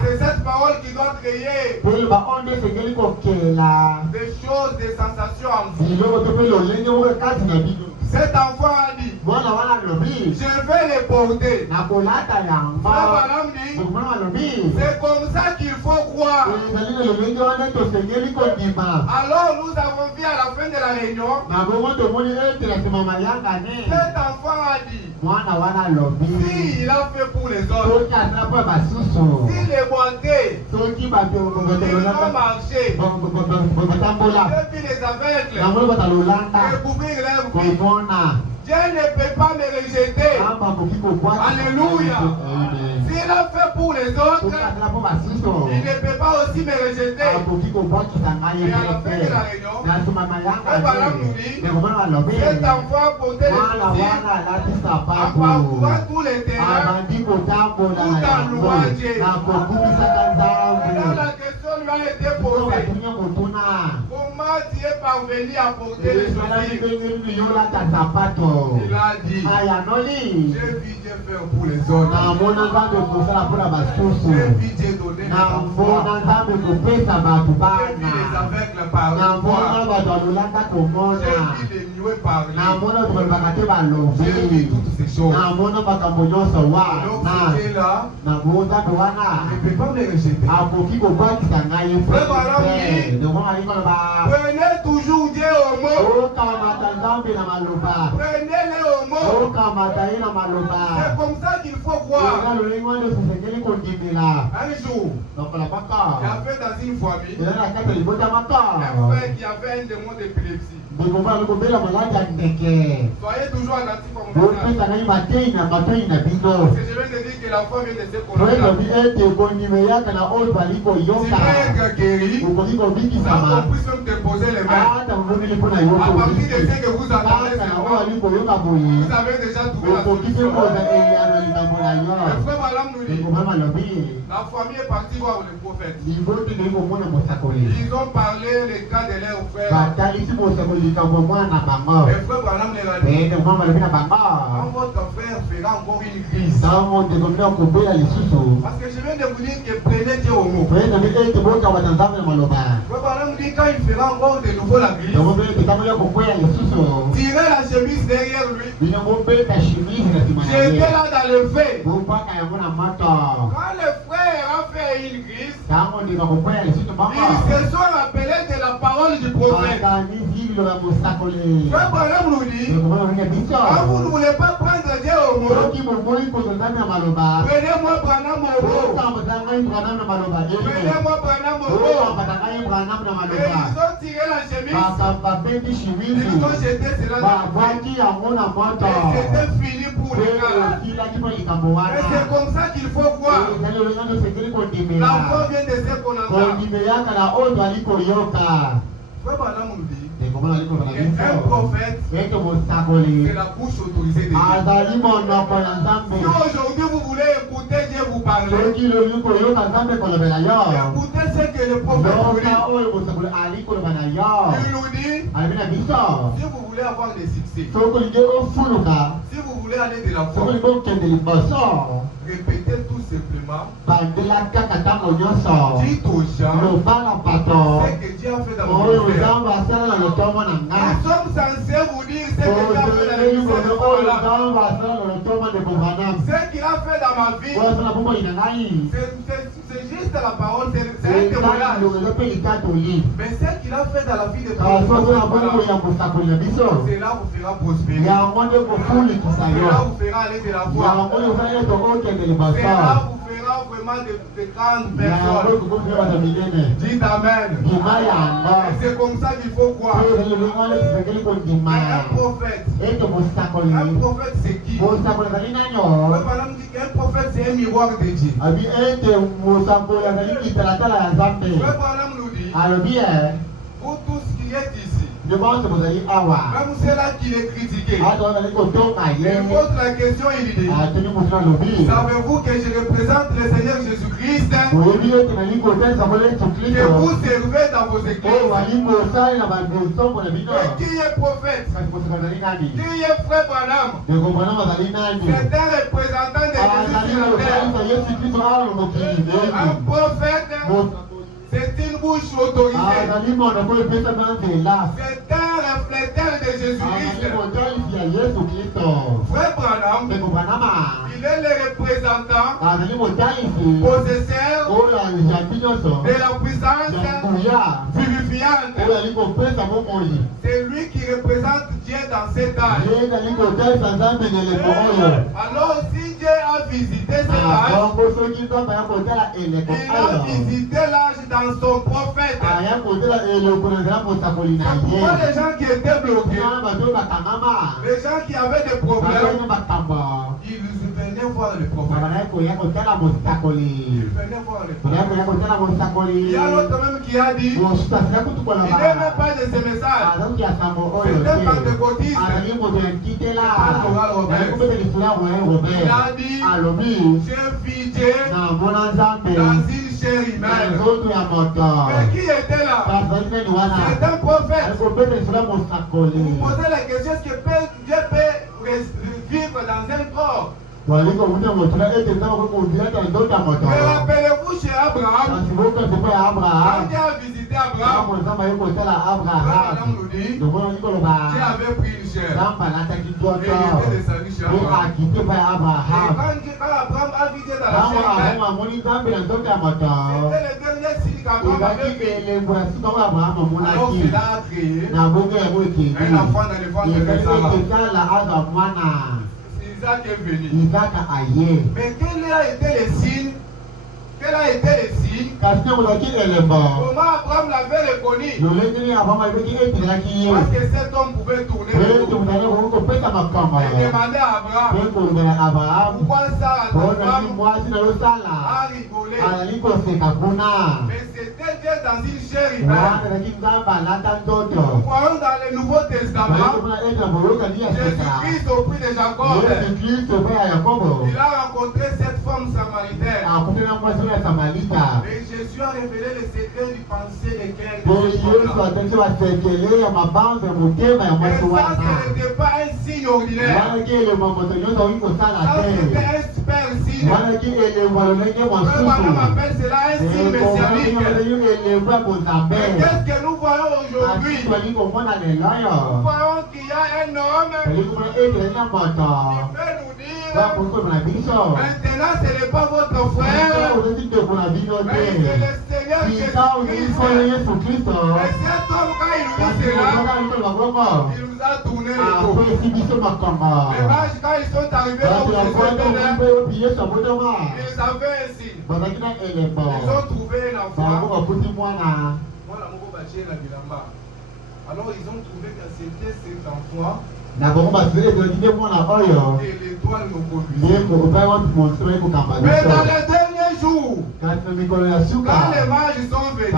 c'est cette parole qui doit créer des choses, des sensations en vous. Cet enfant a dit, je vais les porter. Madame dit, c'est comme ça qu'il faut croire. Alors nous avons vu à la fin de la réunion, cet enfant a dit, s'il a fait pour les autres, s'il est boité, il a marché, depuis les aveugles, et couvrir leurs vies. Dieu ne peut pas me rejeter. Alléluia. S'il a fait pour les autres, il ne peut pas aussi me rejeter. Et à la fin de la réunion, Madame nous dit, cet enfant portait les chaussures en parcourant tous les terrains, tout en louange. Alors la question lui a été posée, comment tu es parvenu à porter les chaussures? Il a dit, j'ai vu Dieu faire pour les autres. J'ai vu Dieu donner les enfants. J'ai vu les aveugles parler. J'ai vu les muets parler. J'ai vu toutes ces choses. Alors c'était là, il ne peut pas me rejeter. Prenez toujours Dieu au mot. Prenez-le au mot. C'est comme ça qu'il faut croire. Un jour, il y avait dans une famille un frère qui avait un démon d'épilepsie. Soyez toujours attentifs à mon message. Parce que je viens de dire que la foi vient de ce qu'on entend. Tu peux être guéri, sans qu'on puisse même te poser les mains. À partir de ce que vous entendez, vous avez déjà trouvé la solution. Le frère Balaam nous dit, la famille est partie voir le prophète. Ils ont parlé les cas de leurs frères. Le frère Balaam les a dit, quand votre frère fera encore une crise, parce que je viens de vous dire que prenez Dieu au mot. Frère Balaam dit, quand il fera encore de nouveau la crise, tirez la chemise derrière lui. J'étais là dans le fait. Quand le frère a fait une crise, ils se sont rappelés de la parole du prophète. Frère Balaam nous dit, quand vous ne voulez pas prendre Dieu au mot, prenez-moi Branham au mot. Prenez-moi Branham au mot. Et ils ont tiré la chemise. Ils ont jeté cela dans le feu. C'était fini pour les gars. Et c'est comme ça qu'il faut voir. La foi vient de ce qu'on entend. Frère Balaam nous dit, un prophète, c'est la bouche autorisée de Dieu. Si aujourd'hui vous voulez écouter Dieu vous parler, écoutez ce que le prophète vous dit. Il nous dit, si vous voulez avoir des succès, si vous voulez aller de la foi, répétez tout simplement, dites aux gens ce que Dieu a fait dans mon ministère. Nous sommes censés vous dire ce que Dieu a fait dans le ministère de Branham. Ce qu'il a fait dans ma vie, c'est juste la parole, c'est un témoignage. Mais ce qu'il a fait dans la vie de Branham, c'est là où vous fera prospérer. C'est là où vous fera aller de la foi. C'est là où vous fera vraiment de grandes personnes. Dites Amen. C'est comme ça qu'il faut croire. Un prophète. Un prophète c'est qui? Le Balaam dit qu'un prophète c'est un miroir de Dieu. Le Balaam nous dit, vous tous qui êtes ici, même ceux-là qui les critiquent, il pose la question, il dit, savez-vous que je représente le Seigneur Jésus-Christ que vous servez dans vos églises? Et qui est prophète? Qui est frère Branham? C'est un représentant de Jésus-Christ. Un prophète, c'est une bouche autorisée. C'est un refléteur de Jésus-Christ. Frère Branham, il est le représentant, possesseur de la puissance vivifiante. C'est lui qui représente Dieu dans cet âge. Alors si Dieu a visité cet âge, il a visité l'âge dans son prophète. Pourquoi les gens qui étaient bloqués, les gens qui avaient des problèmes, ils venaient voir le prophète. Il y a l'autre même qui a dit, il n'aimait pas de ces messages. C'était pentecôtiste. Il a dit, j'ai vidé dans une chair humaine. Mais qui était là? C'est un prophète. Vous posez la question, est-ce que Dieu peut vivre dans un corps? Mais rappelez-vous chez Abraham, quand Dieu a visité Abraham, Abraham nous dit, Dieu avait pris une chair. Et il était descendu chez Abraham. Et quand Abraham a visité dans la chair, c'était le dernier signe qu'Abraham avait fait. Alors il a créé un enfant dans le ventre de Sarah. Isaac est venu. Mais quel a été le signe? Quel a été le signe Comment Abraham l'avait reconnu? Parce que cet homme pouvait tourner le dos. Il demandait à Abraham, pourquoi Sarah, ta femme, a rigolé? Mais c'était Dieu dans une chair humaine. Nous voyons dans le Nouveau Testament, Jésus-Christ au prix de Jacob, il a rencontré cette femme samaritaine. Et Jésus a révélé le secret du pensée des cœurs. Et ça, ce n'était pas un signe ordinaire. Ça, c'était un super signe. On appelle cela un signe messianique. Mais qu'est-ce que nous voyons aujourd'hui? Nous voyons qu'il y a un homme qui peut nous dire, maintenant ce n'est pas votre frère, mais c'est le Seigneur Jésus-Christ. Et cet homme, quand il nous dit cela, il nous a tourné le dos. Les mages, quand ils sont arrivés là où Jésus était, ils avaient un signe. Ils ont trouvé un enfant. Alors ils ont trouvé que c'était cet enfant. Et l'étoile nous conduisait. Mais dans les derniers jours, quand les mages sont venus,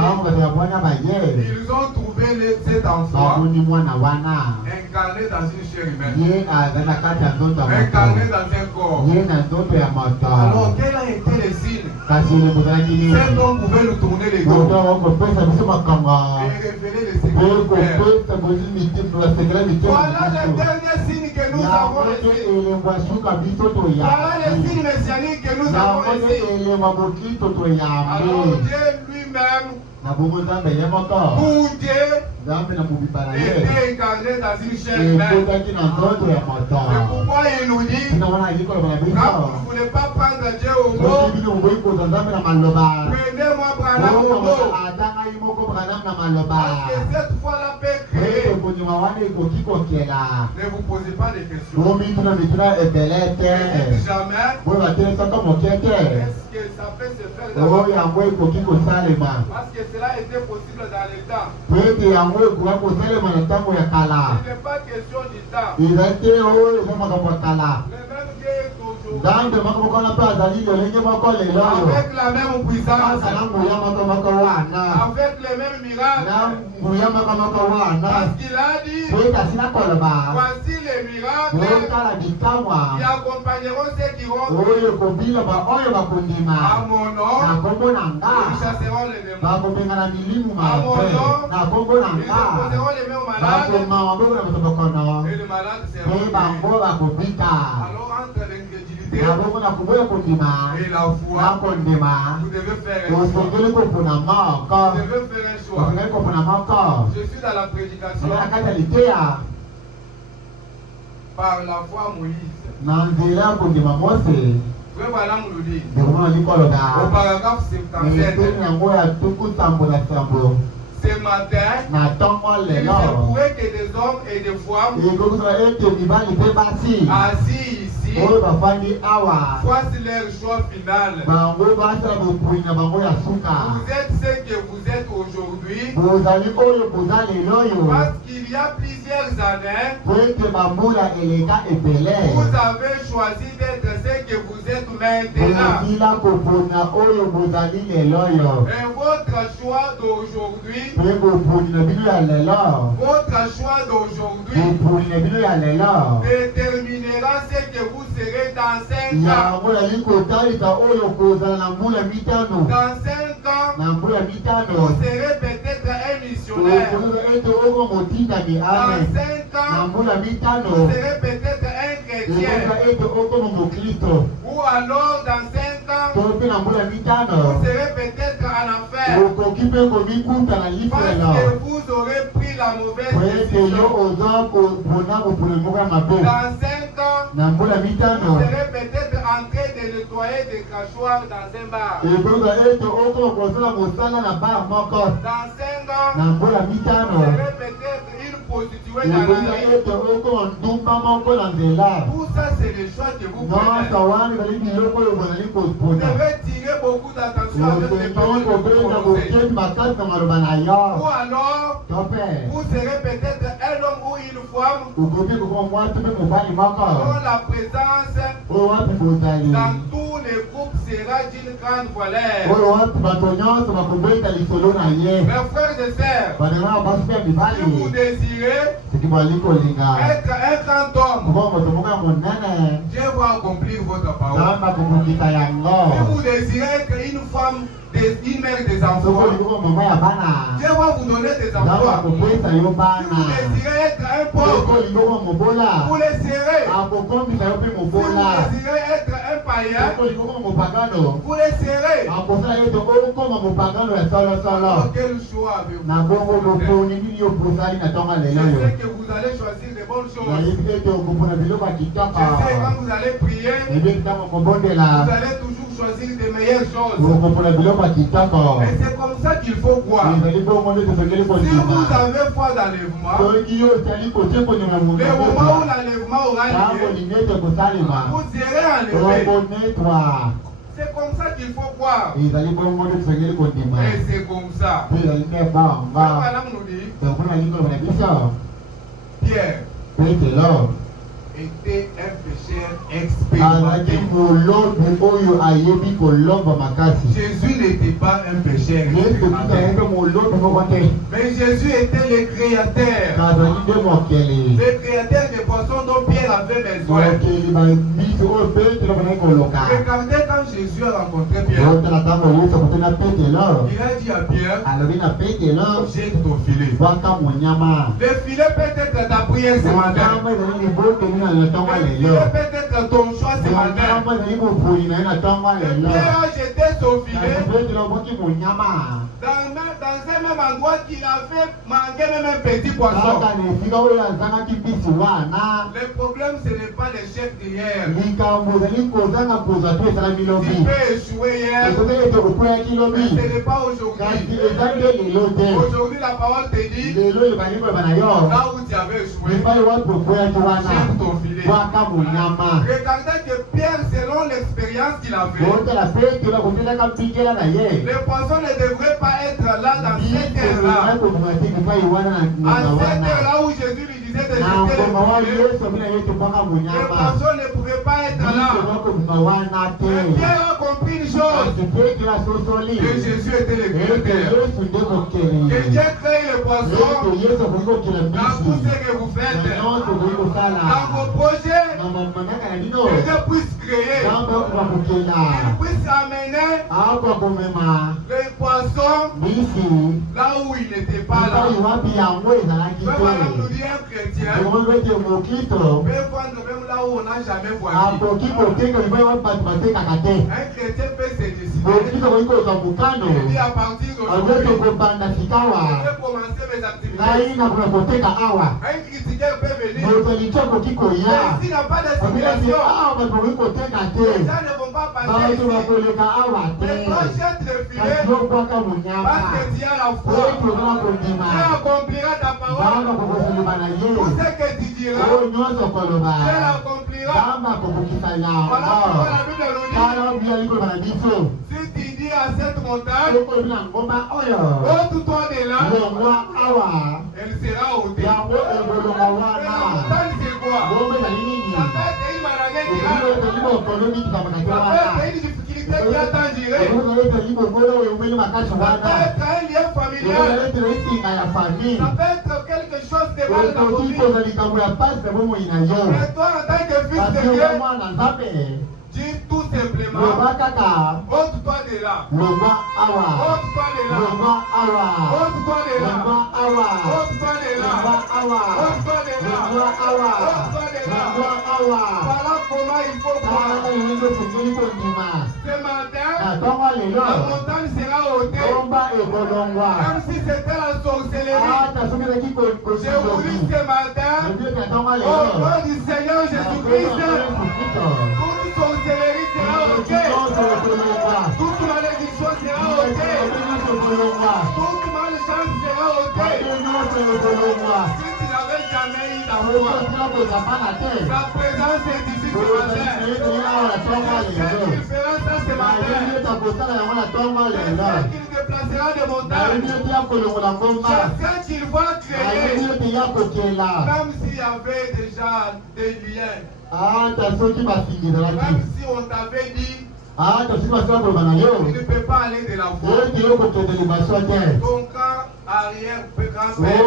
ils ont trouvé cet enfant incarné dans une chair humaine, incarné dans un corps. Alors quel a été le signe? Cet homme pouvait nous tourner les dos et révéler les secrets du Père. Voilà le dernier signe que nous avons ici. Voilà le signe messianique que nous avons ici. Alors Dieu lui-même, pour Dieu, était incarné dans une chair humaine. C'est pourquoi il nous dit, quand vous ne voulez pas prendre Dieu au mot, prenez-moi Branham au mot. Parce que cette fois-là peut créer. Ne vous posez pas de questions. Jamais. Est-ce que ça peut se faire dans le temps? Parce que cela était possible dans le temps. Il n'est pas question du temps. Le même Dieu est aujourd'hui. Avec la même puissance. Avec les mêmes miracles. Parce qu'il a dit, voici les miracles qui accompagneront ceux qui vont à mon nom. Ils chasseront les démons. À mon nom, ils imposeront les mains aux malades. Et les malades seront guéris. Alors entre l'incrédulité et la foi, vous devez faire un choix. Vous devez faire un choix. Je suis dans la prédication par la foi Moïse. Frère Branham nous dit au paragraphe 77, ce matin, il se pourrait que des hommes et des femmes assis ici fassent leur choix final. Vous êtes ce que vous êtes aujourd'hui parce qu'il y a plusieurs années, vous avez choisi d'être ce que vous êtes maintenant. Et votre choix d'aujourd'hui, déterminera ce que vous serez dans 5 ans. Dans 5 ans, vous serez peut-être un missionnaire. Dans 5 ans, vous serez peut-être un chrétien. Ou alors dans 5 ans, vous serez peut-être en enfer. Parce que vous aurez pris la mauvaise décision. Dans 5 ans, vous serez peut-être en train de nettoyer des crachoirs dans un bar. Dans 5 ans, vous serez peut-être une prostituée dans la rue. Tout ça, c'est le choix que vous prenez. Vous devez tirer beaucoup d'attention avec les paroles. Ou alors, vous serez peut-être un homme ou une femme dont la présence dans tous les groupes sera d'une grande valeur. Mes frères et sœurs, si vous désirez être un grand homme, Dieu va accomplir votre parole. Si vous désirez être une femme, une mère des enfants, Dieu va vous donner des enfants. Si vous désirez être un pauvre, vous le serez. Si vous désirez être un païen, vous le serez. Alors, quel choix avez-vous? Je sais que vous allez choisir les bonnes choses. Je sais quand vous allez prier, vous allez toujours choisir des meilleures choses. Et c'est comme ça qu'il faut croire. Si vous avez foi d'enlèvement, le moment où l'enlèvement aura lieu, vous serez enlevé. C'est comme ça qu'il faut croire. Et c'est comme ça. Madame nous dit, Pierre était un pécheur expérimenté. Jésus n'était pas un pécheur expérimenté. Mais Jésus était le créateur. Le créateur des poissons dont Pierre avait besoin. Regardez quand Jésus a rencontré Pierre. Il a dit à Pierre, jette ton filet. Le filet peut être ta prière ce matin. Le filet peut être ton choix ce matin. Pierre a jeté son filet dans un même endroit qu'il avait manqué même un petit poisson. Le problème, ce n'est pas l'échec d'hier. Tu peux échouer hier, mais ce n'est pas aujourd'hui. Aujourd'hui, la parole te dit, là où tu avais échoué, jette ton filet. Regardez que Pierre, selon l'expérience qu'il avait, les poissons ne devraient pas être là dans cette terre-là. À cette terre-là où Jésus lui disait de jeter le filet, les poissons ne pouvaient pas être là. Mais Pierre a compris une chose, que Jésus était le créateur. Que Dieu crée les poissons dans tout ce que vous faites, dans vos projets, que Dieu puisse créer, qu'il puisse amener les poissons là où il n'était pas là. Madame nous dit un chrétien peut vendre même là où on n'a jamais voyagé. Un chrétien peut se décider. Il dit à partir d'aujourd'hui, je vais commencer mes activités. Un critiqueur peut venir. Mais s'il n'a pas d'assimilation, les gens ne vont pas passer ici. Mais quand jette le filet, parce que tu as la foi, Dieu accomplira ta parole. Tout ce que tu diras, Dieu l'accomplira. Voilà pourquoi la Bible nous dit, si tu dis à cette montagne, ôte-toi de là, elle sera ôtée. Mais la montagne, c'est quoi? Ça peut être une maladie grave. Ça peut être une difficulté qui a tant duré. Ça peut être un lien familial. Ça peut être quelque chose de mal dans ton vie. Mais toi, en tant que fils de Dieu, dis tout simplement, ôte-toi de là. Ôte-toi de là. Ôte-toi de là. Ôte-toi de là. Ôte-toi de là. Ôte-toi de là. Voilà comment il faut croire. Ce matin, la montagne sera ôtée. Même si c'était la sorcellerie. Je vous dis ce matin, au nom du Seigneur Jésus-Christ, toute sorcellerie sera ôtée. Toute malédiction sera ôtée. Toute malchance sera ôtée. Si tu n'avais jamais eu la foi, sa présence est ici ce matin. Qu'est-ce qu'il fera ça ce matin? C'est ce qu'il déplacera des montagnes. Chacun qu'il va créer, même s'il y avait déjà des liens, même si on t'avait dit, tu ne peux pas aller de la voie. Ton camp arrière, grand-père,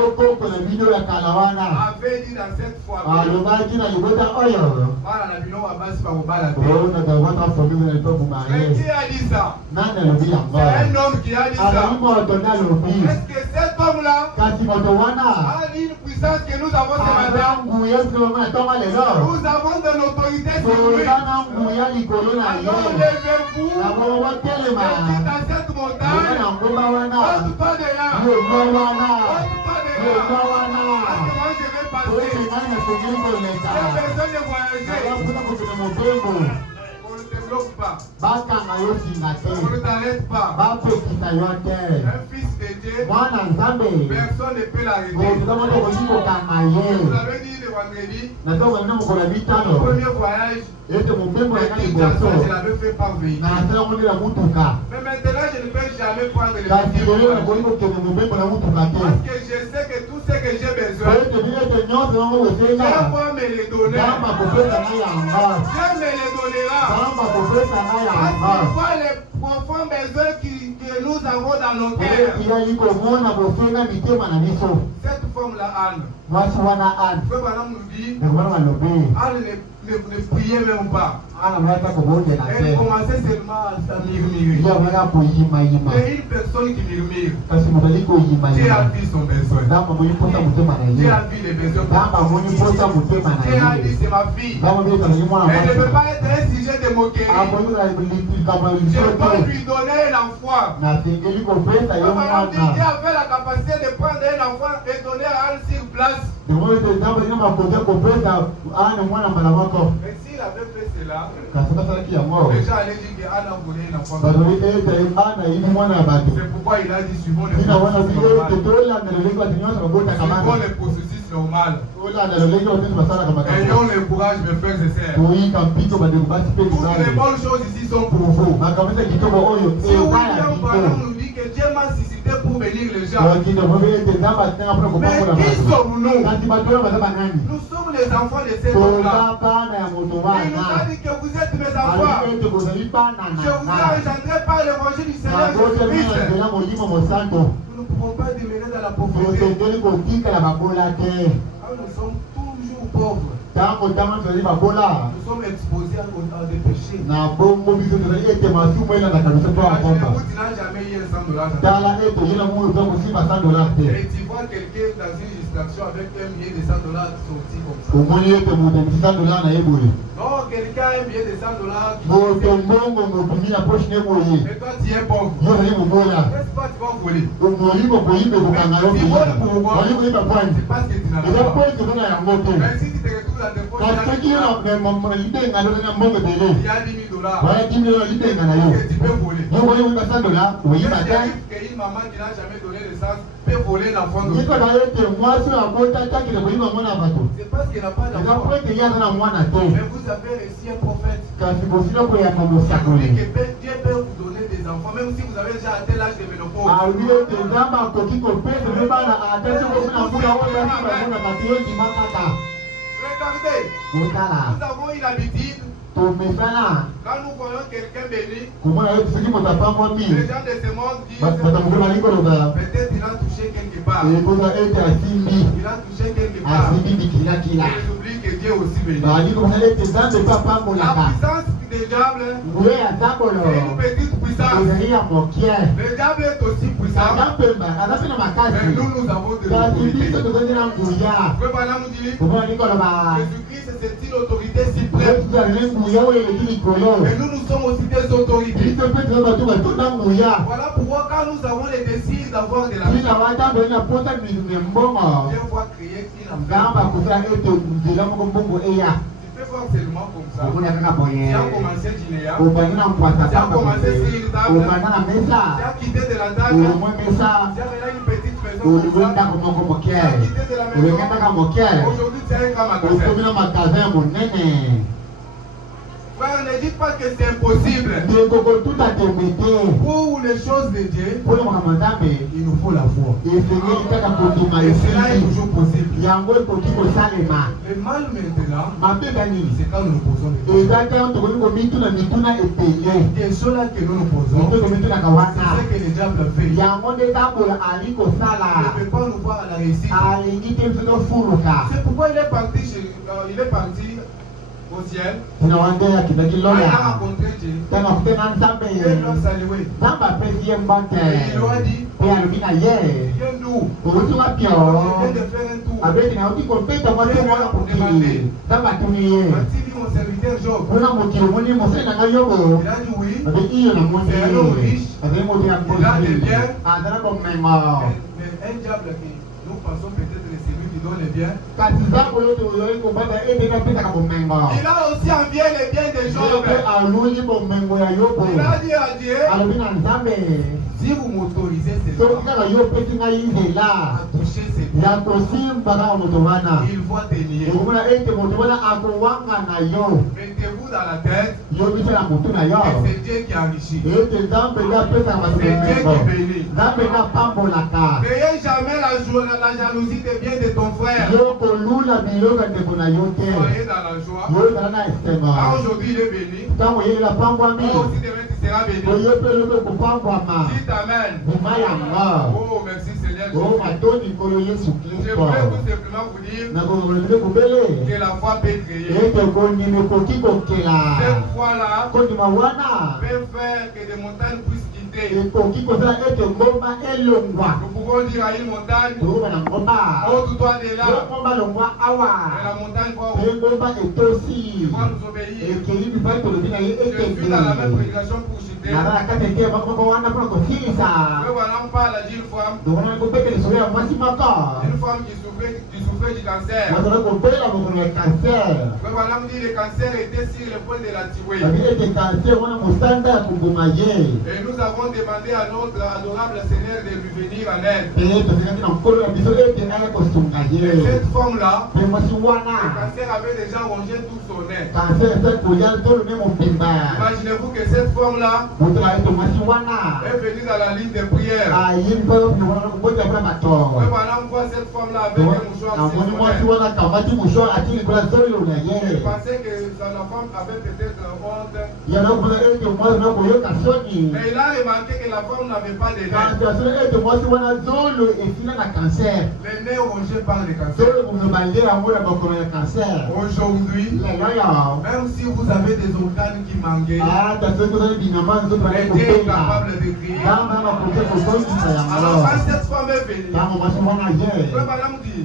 avait dit dans cette fois, mais qui a dit ça? C'est un homme qui a dit ça. Est-ce que cet homme-là a une puissance que nous avons ce matin? Nous avons de l'autorité sur lui. Alors levez-vous et dites à cette montagne, ôte-toi de là. Ôte-toi de là. Parce que moi je vais passer. J'ai besoin de voyager. On ne te bloque pas. On ne t'arrête pas. Un fils de Dieu, personne ne peut l'arrêter. Vous l'avez dit le vendredi, le premier voyage, je l'avais fait par véhicule. Mais maintenant je ne peux jamais prendre le véhicule. Parce que je sais que tout ce que j'ai besoin, Dieu va me le donner. Dieu me le donnera. Parce qu'il voit les profonds besoins que nous avons dans nos cœurs. Cette femme-là, Anne, Frère Branham nous dit, Anne ne priait même pas. Elle commençait seulement à murmurer. Mais une personne qui murmure, Dieu a vu son besoin. Dieu a vu les besoins. Dieu a dit, c'est ma fille. Elle ne peut pas être un sujet de moquerie. Je dois lui donner un enfant. Dieu avait la capacité de prendre un enfant et donner à Anne sur place. Mais s'il avait fait cela, déjà allait dire qu'Anne a volé un enfant. C'est pourquoi il a dit suivons le processus normal. Ayons le courage, mes frères et sœurs. Toutes les bonnes choses ici sont pour vous. Si William Branham nous dit que Dieu m'a suscité pour bénir les gens, mais qui sommes-nous? Nous sommes les enfants de cet homme-là. Il nous a dit que vous êtes mes enfants. Je vous ai engendré par l'évangile du Seigneur Jésus-Christ. Nous ne pouvons pas demeurer dans la pauvreté. Nous sommes toujours pauvres. Nous sommes exposés à des péchés. Tu n'as jamais eu $100. Et tu vois quelqu'un dans une distraction avec un billet de $100 sorti comme ça. Non, quelqu'un a un billet de $100 qui mais toi tu es pauvre. Qu'est-ce pas tu vas voler? Tu voles pour voir. C'est parce que tu n'as pas. Mais si tu te retrouves dans tes poches, il y a $10 000 que tu peux voler. Qu'est-ce qui arrive qu'une maman qui n'a jamais donné de sens peut voler l'enfant de Dieu? C'est parce qu'il n'a pas d'enfant. Mais vous avez reçu un prophète. Dieu peut vous donner des enfants, même si vous avez déjà atteint l'âge de ménopause. Regardez, nous avons une habitude. Quand nous voyons quelqu'un béni, les gens de ce monde disent peut-être il a touché quelque part. Il a touché quelque part. Et ils oublient que Dieu est aussi béni. La puissance du diable est une petite puissance. Le diable est aussi puissant. Mais nous avons de l'autorité. Frère Branham dit, Jésus-Christ c'est une autorité suprême. Mais nous sommes aussi des autorités. Voilà pourquoi quand nous avons les désirs d'avoir de la vie, Dieu va créer une affaire. Tu peux voir seulement comme ça. Tu as commencé Guinée, tu as commencé sur une table, tu as quitté de la table, tu as maintenant une petite maison comme ça, tu as quitté de la maison, aujourd'hui tu as un grand magasin. Frère, ne dites pas que c'est impossible. Pour les choses de Dieu, il nous faut la foi. Et cela est toujours possible. Le mal maintenant, c'est quand nous nous posons des questions. Là que nous nous posons, c'est ce que le diable fait. Il ne peut pas nous voir à la réussite. C'est pourquoi il est parti au ciel. Il a rencontré Dieu. Et il l'a salué. Et il lui a dit, viens d'où? Je viens de faire un tour. As-tu vu mon serviteur Job? Il a dit oui. C'est un homme riche. Il a des biens. Mais un diable qui nous pensons peut-être c'est celui qui donne les biens. Il a aussi envié les biens de Job. Il a dit à Dieu, si vous m'autorisez seulement à toucher ces biens, il va te lier. Mettez-vous dans la tête que c'est Dieu qui enrichit. C'est Dieu qui bénit. N'ayez jamais la jalousie des biens de ton frère. Soyez dans la joie. Quand aujourd'hui il est béni, toi aussi demain tu seras béni. Dites Amen. Oh, merci Seigneur. Je voulais tout simplement vous dire que la foi peut créer. Cette foi-là peut faire que des montagnes puissent quitter. Nous pouvons dire à une montagne, ôte-toi de là. Et la montagne va nous obéir. Je suis dans la même prédication pour chuter. On parle d'une femme qui souffrait du cancer. On dit le cancer était sur le point de la tuer. Et nous avons demandé à notre adorable Seigneur de lui venir en aide. Et cette femme-là, le cancer avait déjà rongé tout son nez. Imaginez-vous que cette femme-là est venue dans la ligne de prière. Madame voit cette femme-là avec un mouchoir sur son nez. Elle pensait que la femme avait peut-être honte. Mais il a remarqué que la femme n'avait pas de nez. Les nez rongés par le cancer. Aujourd'hui, même si vous avez des organes qui manquent, Dieu est capable de créer. Alors quand cette femme est venue, madame dit,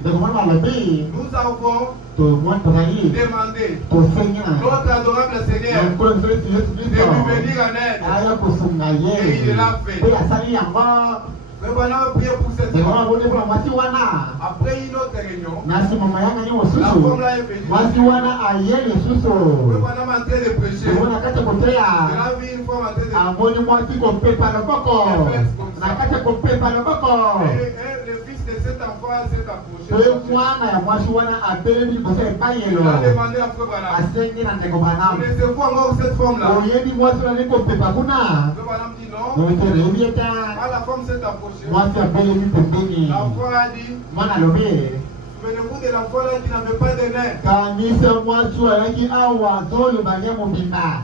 nous avons demandé notre adorable Seigneur de lui venir en aide. Et il l'a fait. Mais voilà, prier pour cette femme. Après une autre réunion, la femme là est venue. Mais voilà, en train de prêcher. Elle a vu une femme en train de et le fils de cet enfant s'est approché. Il a demandé à Frère Branham, connaissez-vous encore cette femme-là? Frère Branham dit non. Quand la femme s'est approchée, l'enfant a dit, souvenez-vous de l'enfant là qui n'avait pas de nez.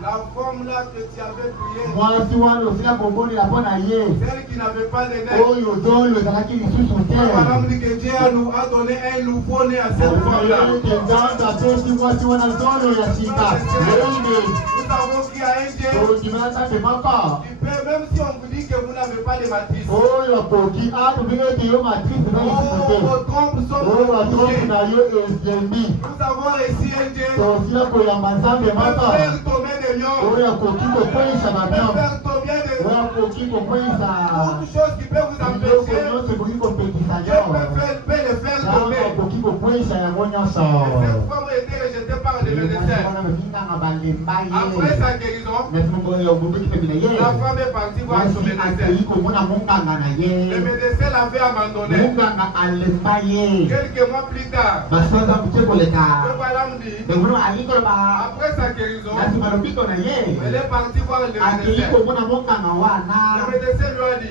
La femme là que tu avais priée, celle qui n'avait pas de nez. Madame dit que Dieu a donné un nouveau nez à cette femme là. Nous savons qu'il y a un Dieu qui peut, même si on vous dit que vous n'avez pas de matrice, vos trompes sont touchées. Nous avons reçu un Dieu qui peut faire tomber des lions, faire tomber des toutes choses qui peuvent vous empêcher. Dieu peut les faire tomber. Cette femme a été rejetée par les médecins. Après sa guérison, la femme est partie voir son médecin. Le médecin l'avait abandonné. Quelques mois plus tard, le madame dit, après sa guérison, elle est partie voir le médecin. Le médecin lui a dit,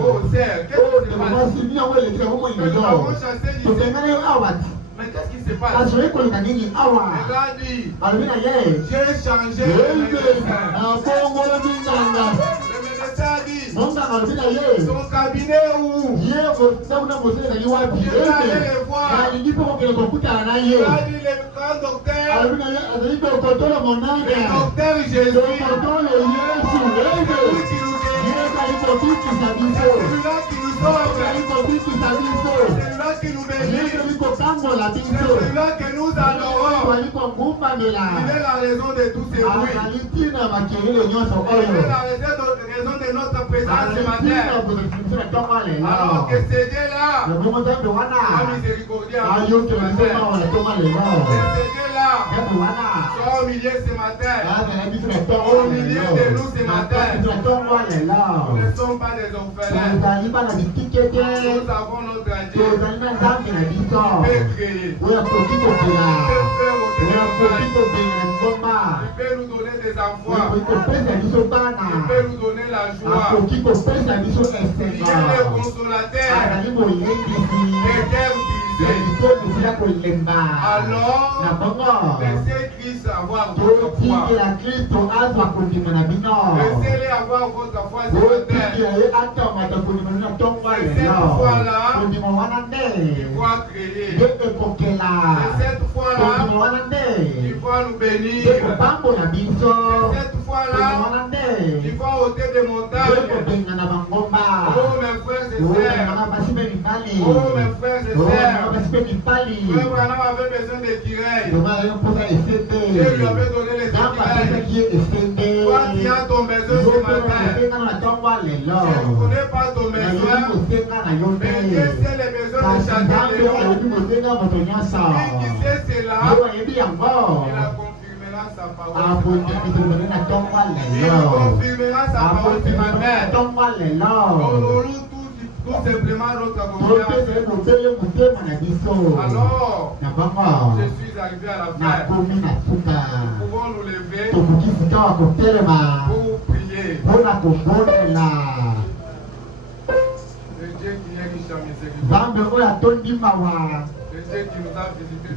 oh sœur, qu'est-ce qui se passe? Nous avons chassé ici. Mais qu'est-ce qui se passe? Elle a dit, j'ai changé le médecin. Le médecin a dit, son cabinet où? Je vais aller le voir. Il a dit, le grand docteur, le docteur Jésus, c'est celui-là qui nous sauve, c'est celui-là qui nous bénit, c'est celui-là que nous adorons. Il est la raison de tous ces bruits. Il est la raison de notre présence ce matin. Alors que c'est Dieu-là, la miséricordia, soit au milieu ce matin, au milieu de nous ce matin. Nous ne sommes pas des orphelins. Nous avons notre Dieu qui peut créer, qui peut faire il peut nous donner des enfants, il peut nous donner la joie, il est le consolateur, alors laissez Christ avoir votre foi, laissez-les avoir votre foi ce matin. Cette foi-là, il va créer, cette foi-là, il va nous bénir, cette fois-là, il va ôter des montagnes. Oh mes frères et sœurs, oh mes frères et sœurs, Frère Branham avait besoin d'écureuils. Dieu lui avait donné les écureuils. Toi qui as ton besoin ce matin, je ne connais pas ton besoin, mais Dieu sait les besoins de chacun de nous. Lui qui sait cela, il a confirmera sa parole. Il confirmera sa parole ce matin. Honorons tout simplement notre confiance. Alors, je suis arrivé à la fin. Nous pouvons nous lever pour prier. Le Dieu qui est riche en miséricorde. Le Dieu qui nous a visités.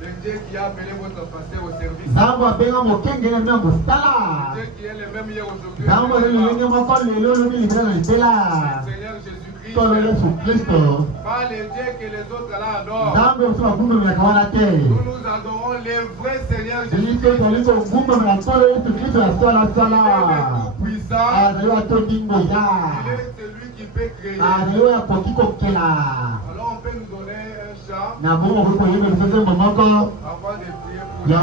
Le Dieu qui a appelé votre pasteur au service. Le Dieu qui est le même hier aujourd'hui. Seigneur Jésus-Christ. Pas le Dieu que les autres là adorent. Nous nous adorons le vrai Seigneur Jésus-Christ. Le tout-puissant. Il est celui qui peut créer. Alors on peut nous donner un chant avant de prier pour nous.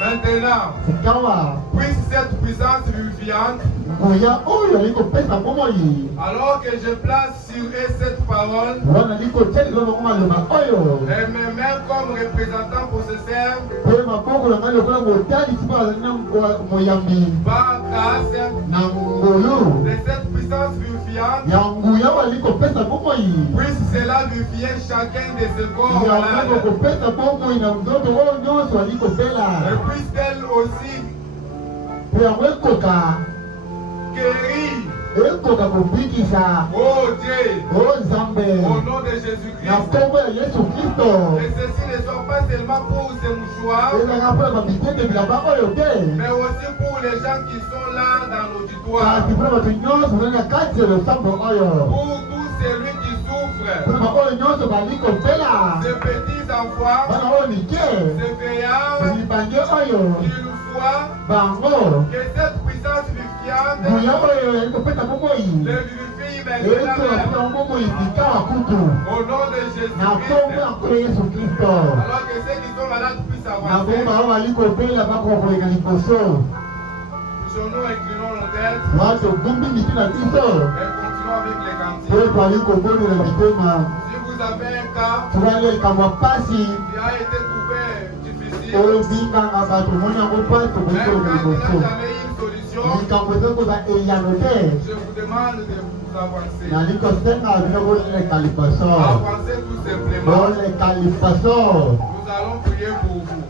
Maintenant, puisse cette puissance vivifiante, alors que je place sur eux cette parole, et me mets comme représentant possesseur, par grâce de cette puissance vivifiante, puisse cela vivifier chacun de ses corps malades. Et puisse-t-elle aussi guérir. Oh Dieu, au nom de Jésus-Christ, et ceci ne soit pas seulement pour ces mouchoirs, mais aussi pour les gens qui sont là dans l'auditoire, pour tous celui qui souffre, ces petits enfants, ces veillards, qui nous soient, que cette puissance vivifiante les vivifie maintenant au nom de Jésus-Christ, alors que ceux qui sont malades puissent avancer. Puissions-nous inclinons nos têtes et continuons avec les cantiques. Si vous avez un cas qui a été trouvé difficile, même quand il n'a jamais eu une solution, je vous demande de vous avancer. Avancez tout simplement. Nous allons prier pour vous.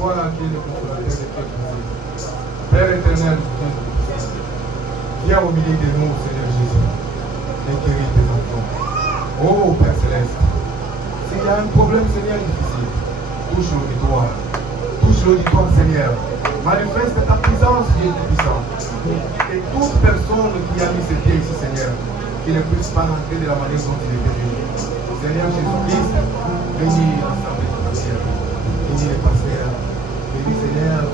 toi qui es le consolateur de tes brisés. Père éternel, viens au milieu de nous, Seigneur Jésus, et guéris tes enfants. Oh Père Céleste, s'il y a un problème, Seigneur, difficile, touche l'auditoire. Touche l'auditoire, Seigneur. Manifeste ta puissance, Dieu tout-puissant. Et toute personne qui a mis ses pieds ici, Seigneur, qui ne puisse pas rentrer de la manière dont il est venu. Seigneur Jésus-Christ, bénis l'ensemble des pasteurs, bénis les pasteurs, bénis, Seigneur,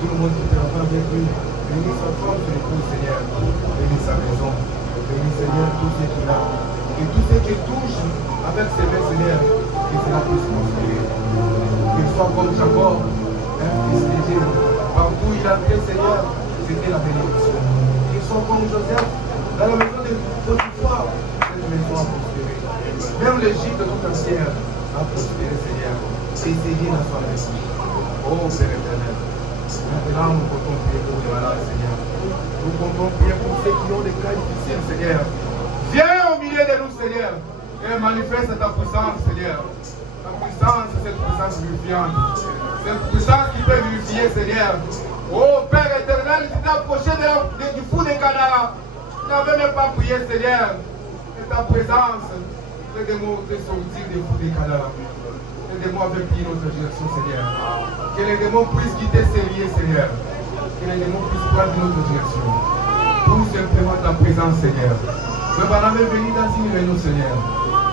tout le monde qui travaille avec lui, bénis sa femme, son épouse, Seigneur, bénis sa maison, bénis, Seigneur, tout ce qu'il a, et tout ce qui touche avec ses mains, Seigneur, que cela puisse prospérer. Qu'il soit comme Jacob, un fils léger, partout où il a fait, Seigneur, c'était la bénédiction. Qu'il soit comme Joseph, dans la maison de Potiphar, cette maison a prospéré. Même l'Égypte tout entière a prospéré, Seigneur, et Seigneur dans sa maison. Oh Père éternel, maintenant nous comptons prier pour les malades, Seigneur. Nous comptons prier pour ceux qui ont des cas difficiles, Seigneur. Viens au milieu de nous, Seigneur, et manifeste ta puissance, Seigneur. Ta puissance, cette puissance vivifiante. Cette puissance qui peut vivifier, Seigneur. Oh Père éternel, tu t'es approché du fou des Canara. Tu n'avais même pas prié, Seigneur. Et ta présence, aide-moi de sortir des fous des Canara. Aide-moi à prier notre direction, Seigneur. Que les démons puissent quitter ces liens, Seigneur. Que les démons puissent prendre notre direction. Tout simplement ta présence, Seigneur. Le Banam est venu dans une réunion, Seigneur.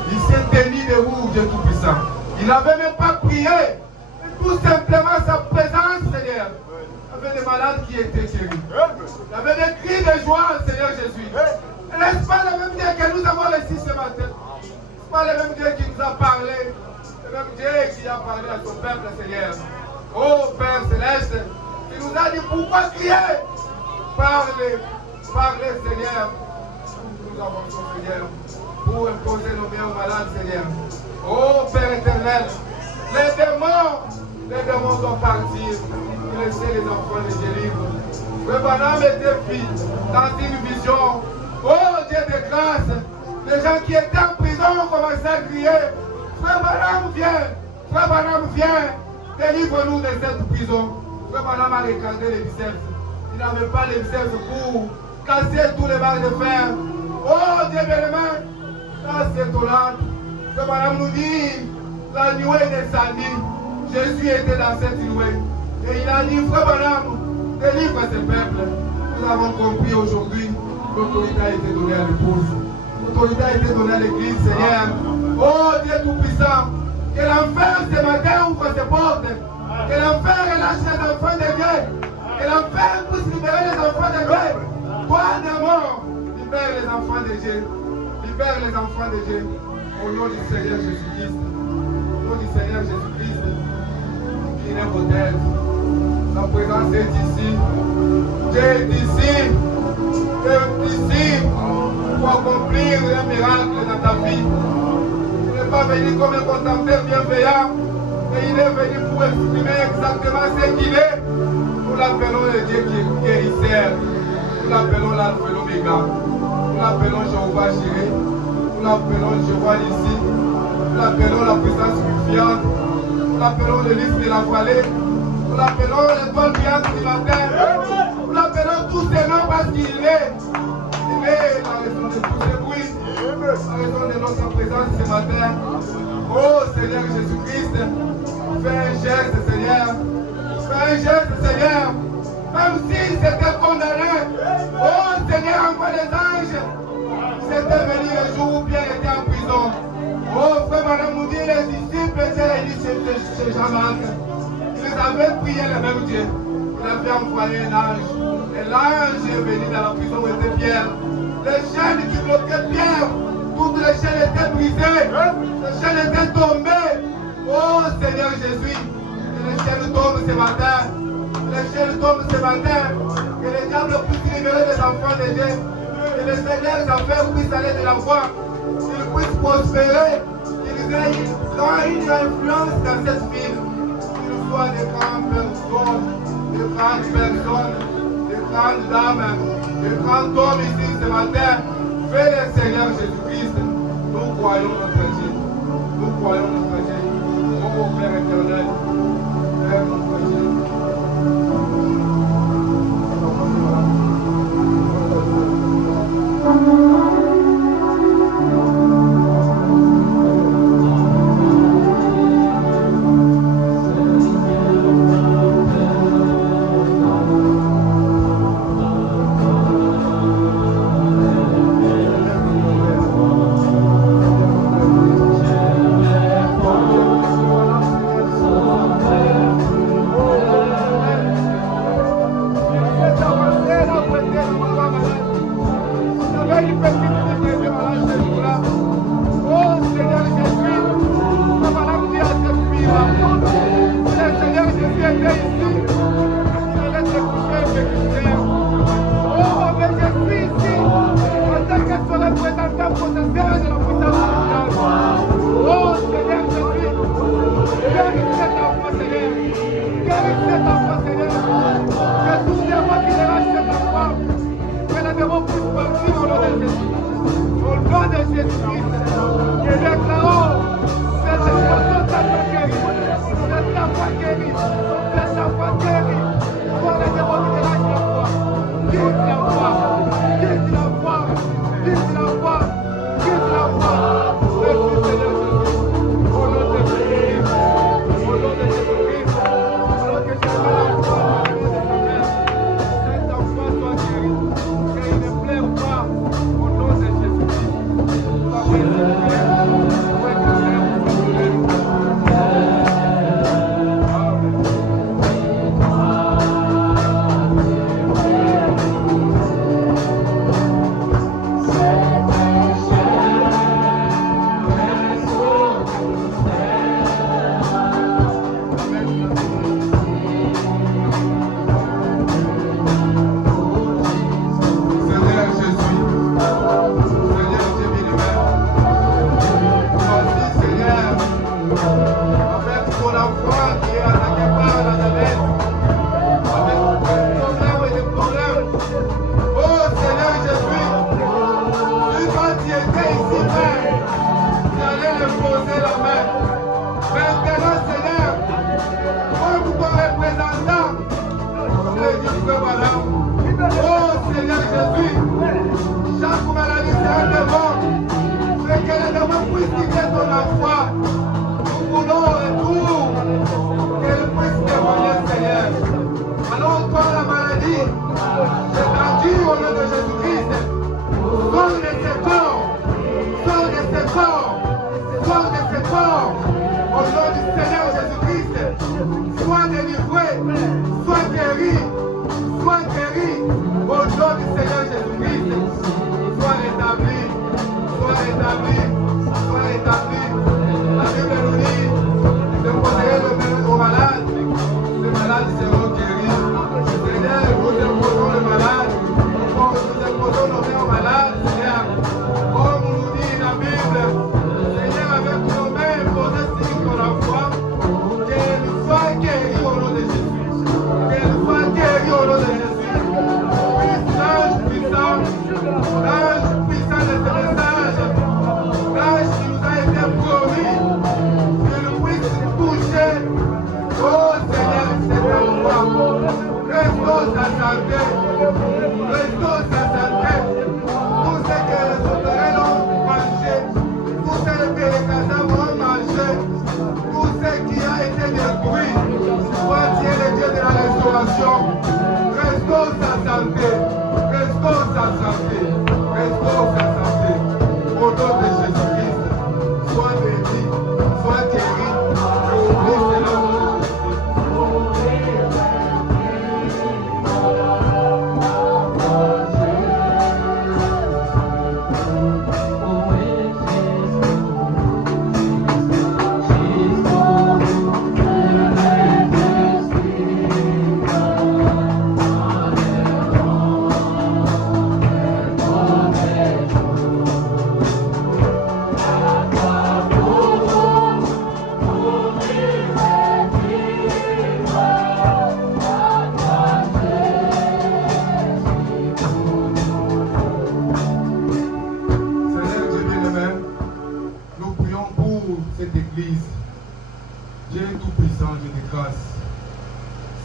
Il s'est tenu debout, Dieu Tout-Puissant. Il n'avait même pas prié. Mais tout simplement sa présence, Seigneur. Il y avait des malades qui étaient guéris. Il y avait des cris de joie, Seigneur Jésus. N'est-ce pas le même Dieu que nous avons laissé ce matin? N'est-ce pas le même Dieu qui nous a parlé? Le même Dieu qui a parlé à son peuple, Seigneur. Oh Père Céleste, il nous a dit pourquoi crier? Parlez, parlez, Seigneur. Nous avançons, Seigneur, pour imposer nos biens aux malades, Seigneur. Oh Père éternel, les démons doivent partir. Laissez les enfants les délivrer. Le Banam était pris dans une vision. Oh Dieu de grâce, les gens qui étaient en prison ont commencé à crier. Frère Banam, viens! Frère Banam, viens! Délivre-nous de cette prison. Frère Banam a regardé les biceps. Il n'avait pas les biceps pour casser tous les barres de fer. Oh Dieu bien-aimé, ça c'est étonnant. Frère Banam nous dit, la nuée descendue. Jésus était dans cette nuée. Et il a dit, Frère Banam, délivre ce peuple. Nous avons compris aujourd'hui, l'autorité a été donnée à l'épouse. L'autorité a été donnée à l'église, Seigneur. Oh Dieu Tout-Puissant, que l'enfer ce matin ouvre ses portes. Que l'enfer relâche les enfants de Dieu. Que l'enfer puisse libérer les enfants de Dieu. Toi, démon, libère les enfants de Dieu. Libère les enfants de Dieu. Au nom du Seigneur Jésus-Christ. Au nom du Seigneur Jésus-Christ. Inclinez vos têtes. Sa présence est ici. Dieu est ici. Dieu est ici. Pour accomplir un miracle dans ta vie. Il n'est pas venu comme un contemplateur bienveillant, mais il est venu pour exprimer exactement ce qu'il est. Nous l'appelons le Dieu qui est guérisseur. Nous l'appelons l'Alpha et l'Oméga. Nous l'appelons Jéhovah Jireh. Nous l'appelons Jéhovah Nissi. Nous l'appelons la puissance vivifiante. Nous l'appelons le lys de la vallée. Nous l'appelons l'étoile brillante du matin. Nous l'appelons tous ces noms parce qu'il est. Il est la raison de tous ces bruits, la raison de notre présence ce matin. Oh Seigneur Jésus-Christ, fais un geste, Seigneur. Fais un geste, Seigneur. Même si c'était condamné. Oh Seigneur, envoie les anges. C'était venu le jour où Pierre était en prison. Oh frère Madame nous dit, les disciples étaient réunis chez Jean-Marc. Ils avaient prié le même Dieu. Il avait envoyé un ange. Et l'ange est venu dans la prison où était Pierre. Les chaînes qui bloquaient Pierre, toutes les chaînes étaient brisées. Les chaînes étaient tombées. Oh Seigneur Jésus, que les chaînes tombent ce matin. Que les chaînes tombent ce matin. Que les diables puissent libérer les enfants de Dieu. Que les seigneurs affaires puissent aller de la voie. Qu'ils puissent prospérer. Qu'ils aient une influence dans cette ville. Qu'ils soient des grandes personnes. Des grandes personnes. Des grandes dames. Des grands hommes ici ce matin. Fais le Seigneur Jésus-Christ. Nous croyons notre Dieu. Nous croyons notre Dieu. Oh Père éternel.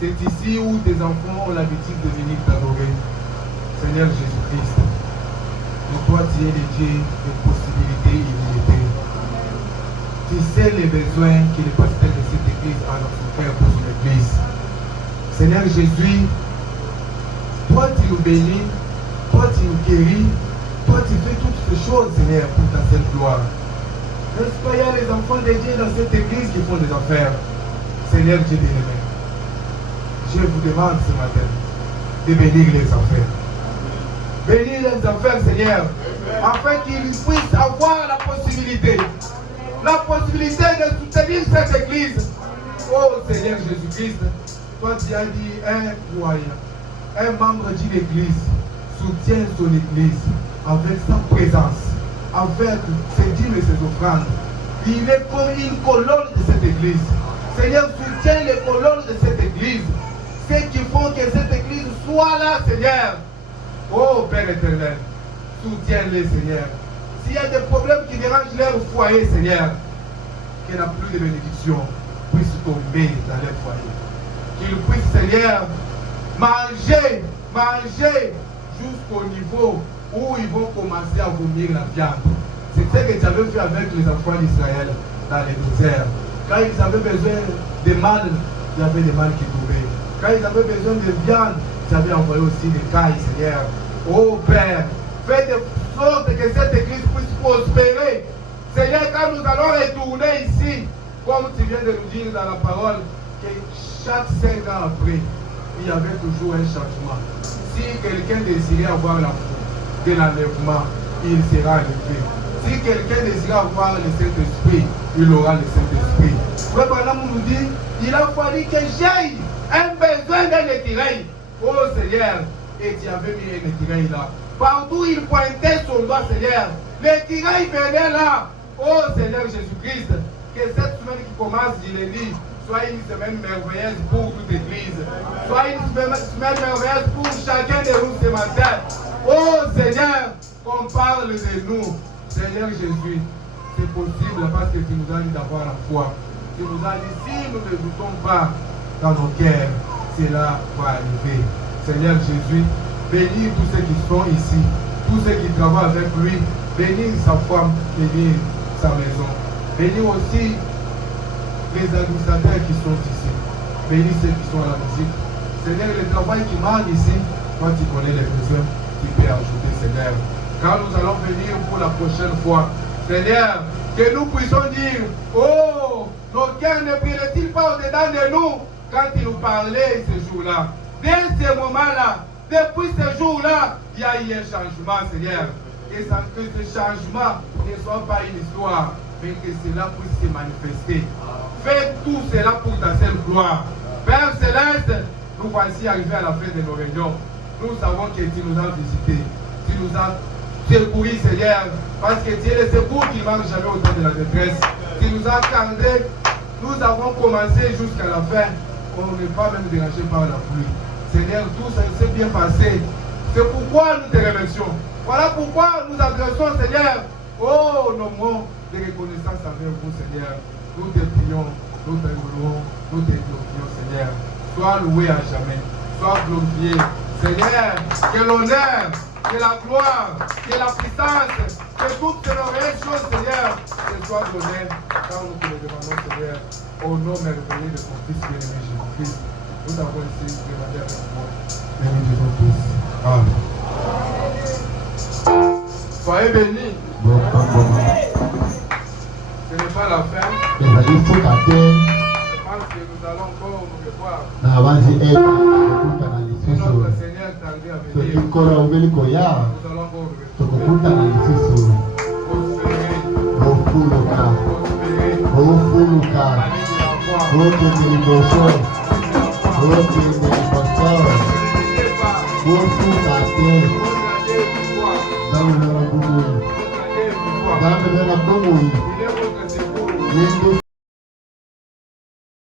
C'est ici où tes enfants ont l'habitude de venir t'adorer. Seigneur Jésus-Christ, mais toi tu es le Dieu des possibilités illimitées. Tu sais les besoins que les pasteurs de cette église ont à faire pour son église. Seigneur Jésus, toi tu nous bénis, toi tu nous guéris, toi tu fais toutes ces choses, Seigneur, pour ta seule gloire. N'est-ce pas, il y a les enfants de Dieu dans cette église qui font des affaires. Seigneur Dieu bien-aimé, je vous demande ce matin de bénir les affaires. Bénir les affaires, Seigneur, afin qu'ils puissent avoir la possibilité de soutenir cette église. Oh Seigneur Jésus-Christ, toi tu as dit un croyant, un membre d'une église soutient son église avec sa présence, avec ses dîmes et ses offrandes. Il est comme une colonne de cette église. Seigneur, soutiens les colonnes de cette église. Ceux qui font que cette église soit là, Seigneur. Oh Père éternel, soutiens-les, Seigneur. S'il y a des problèmes qui dérangent leur foyer, Seigneur, qu'il n'y a plus de bénédiction puisse tomber dans leur foyer. Qu'ils puissent, Seigneur, manger jusqu'au niveau où ils vont commencer à vomir la viande. C'est ce que tu avais fait avec les enfants d'Israël dans les déserts. Quand ils avaient besoin de mal, il y avait des mâles qui tombaient. Quand ils avaient besoin de viande, tu avais envoyé aussi des cailles, Seigneur. Oh Père, fais de sorte que cette église puisse prospérer. Seigneur, quand nous allons retourner ici, comme tu viens de nous dire dans la parole, que chaque 5 ans après, il y avait toujours un changement. Si quelqu'un désirait avoir la foi de l'enlèvement, il sera enlevé. Si quelqu'un désirait avoir le Saint-Esprit, il aura le Saint-Esprit. Frère Branham nous dit, il a fallu que j'aille un besoin d'un étirel. Oh Seigneur, et tu avais mis un étirel là. Partout il pointait son doigt, Seigneur. L'étirel venait là. Oh Seigneur Jésus-Christ, que cette semaine qui commence, je l'ai dit, soit une semaine merveilleuse pour toute l'église. Soit une semaine merveilleuse pour chacun de nous ce matin. Oh Seigneur, qu'on parle de nous. Seigneur Jésus, c'est possible parce que tu nous as dit d'avoir la foi. Tu nous as dit, si nous ne doutons pas dans nos cœurs, cela va arriver. Seigneur Jésus, bénis tous ceux qui sont ici, tous ceux qui travaillent avec lui, bénis sa femme, bénis sa maison. Bénis aussi les administrateurs qui sont ici. Bénis ceux qui sont à la musique. Seigneur, le travail qui marche ici, toi tu connais les besoins, tu peux ajouter, Seigneur. Quand nous allons venir pour la prochaine fois, Seigneur, que nous puissions dire, oh, nos cœurs ne brûlent-ils pas au-dedans de nous quand il nous parlait ce jour-là. Dès ce moment-là, depuis ce jour-là, il y a eu un changement, Seigneur. Et sans que ce changement ne soit pas une histoire, mais que cela puisse se manifester. Fais tout cela pour ta seule gloire. Père Céleste, nous voici arrivés à la fin de nos réunions. Nous savons que tu nous as visités. Tu nous as secouru, Seigneur, parce que tu es le secours qui ne manque jamais au temps de la détresse. Tu nous as gardés. Nous avons commencé jusqu'à la fin. On n'est pas même dérangé par la pluie. Seigneur, tout ça s'est bien passé. C'est pourquoi nous te remercions. Voilà pourquoi nous adressons, Seigneur, oh, nos mots de reconnaissance envers vous, Seigneur. Nous te prions, nous te louons, nous te glorifions, Seigneur. Sois loué à jamais, sois glorifié. Seigneur, que l'honneur, que la gloire, que la puissance, que toutes ces merveilleuses choses, Seigneur, te soient données quand nous te le demandons, Seigneur, au nom merveilleux de ton Fils bien-aimé Jésus-Christ. Nous avons ici demandé avec moi. Béni Jésus tous. Amen. Soyez bénis. Ce n'est pas la fin. Je pense que nous allons encore nous revoir. Notre Seigneur tardé à venir. Nous allons encore nous Dans le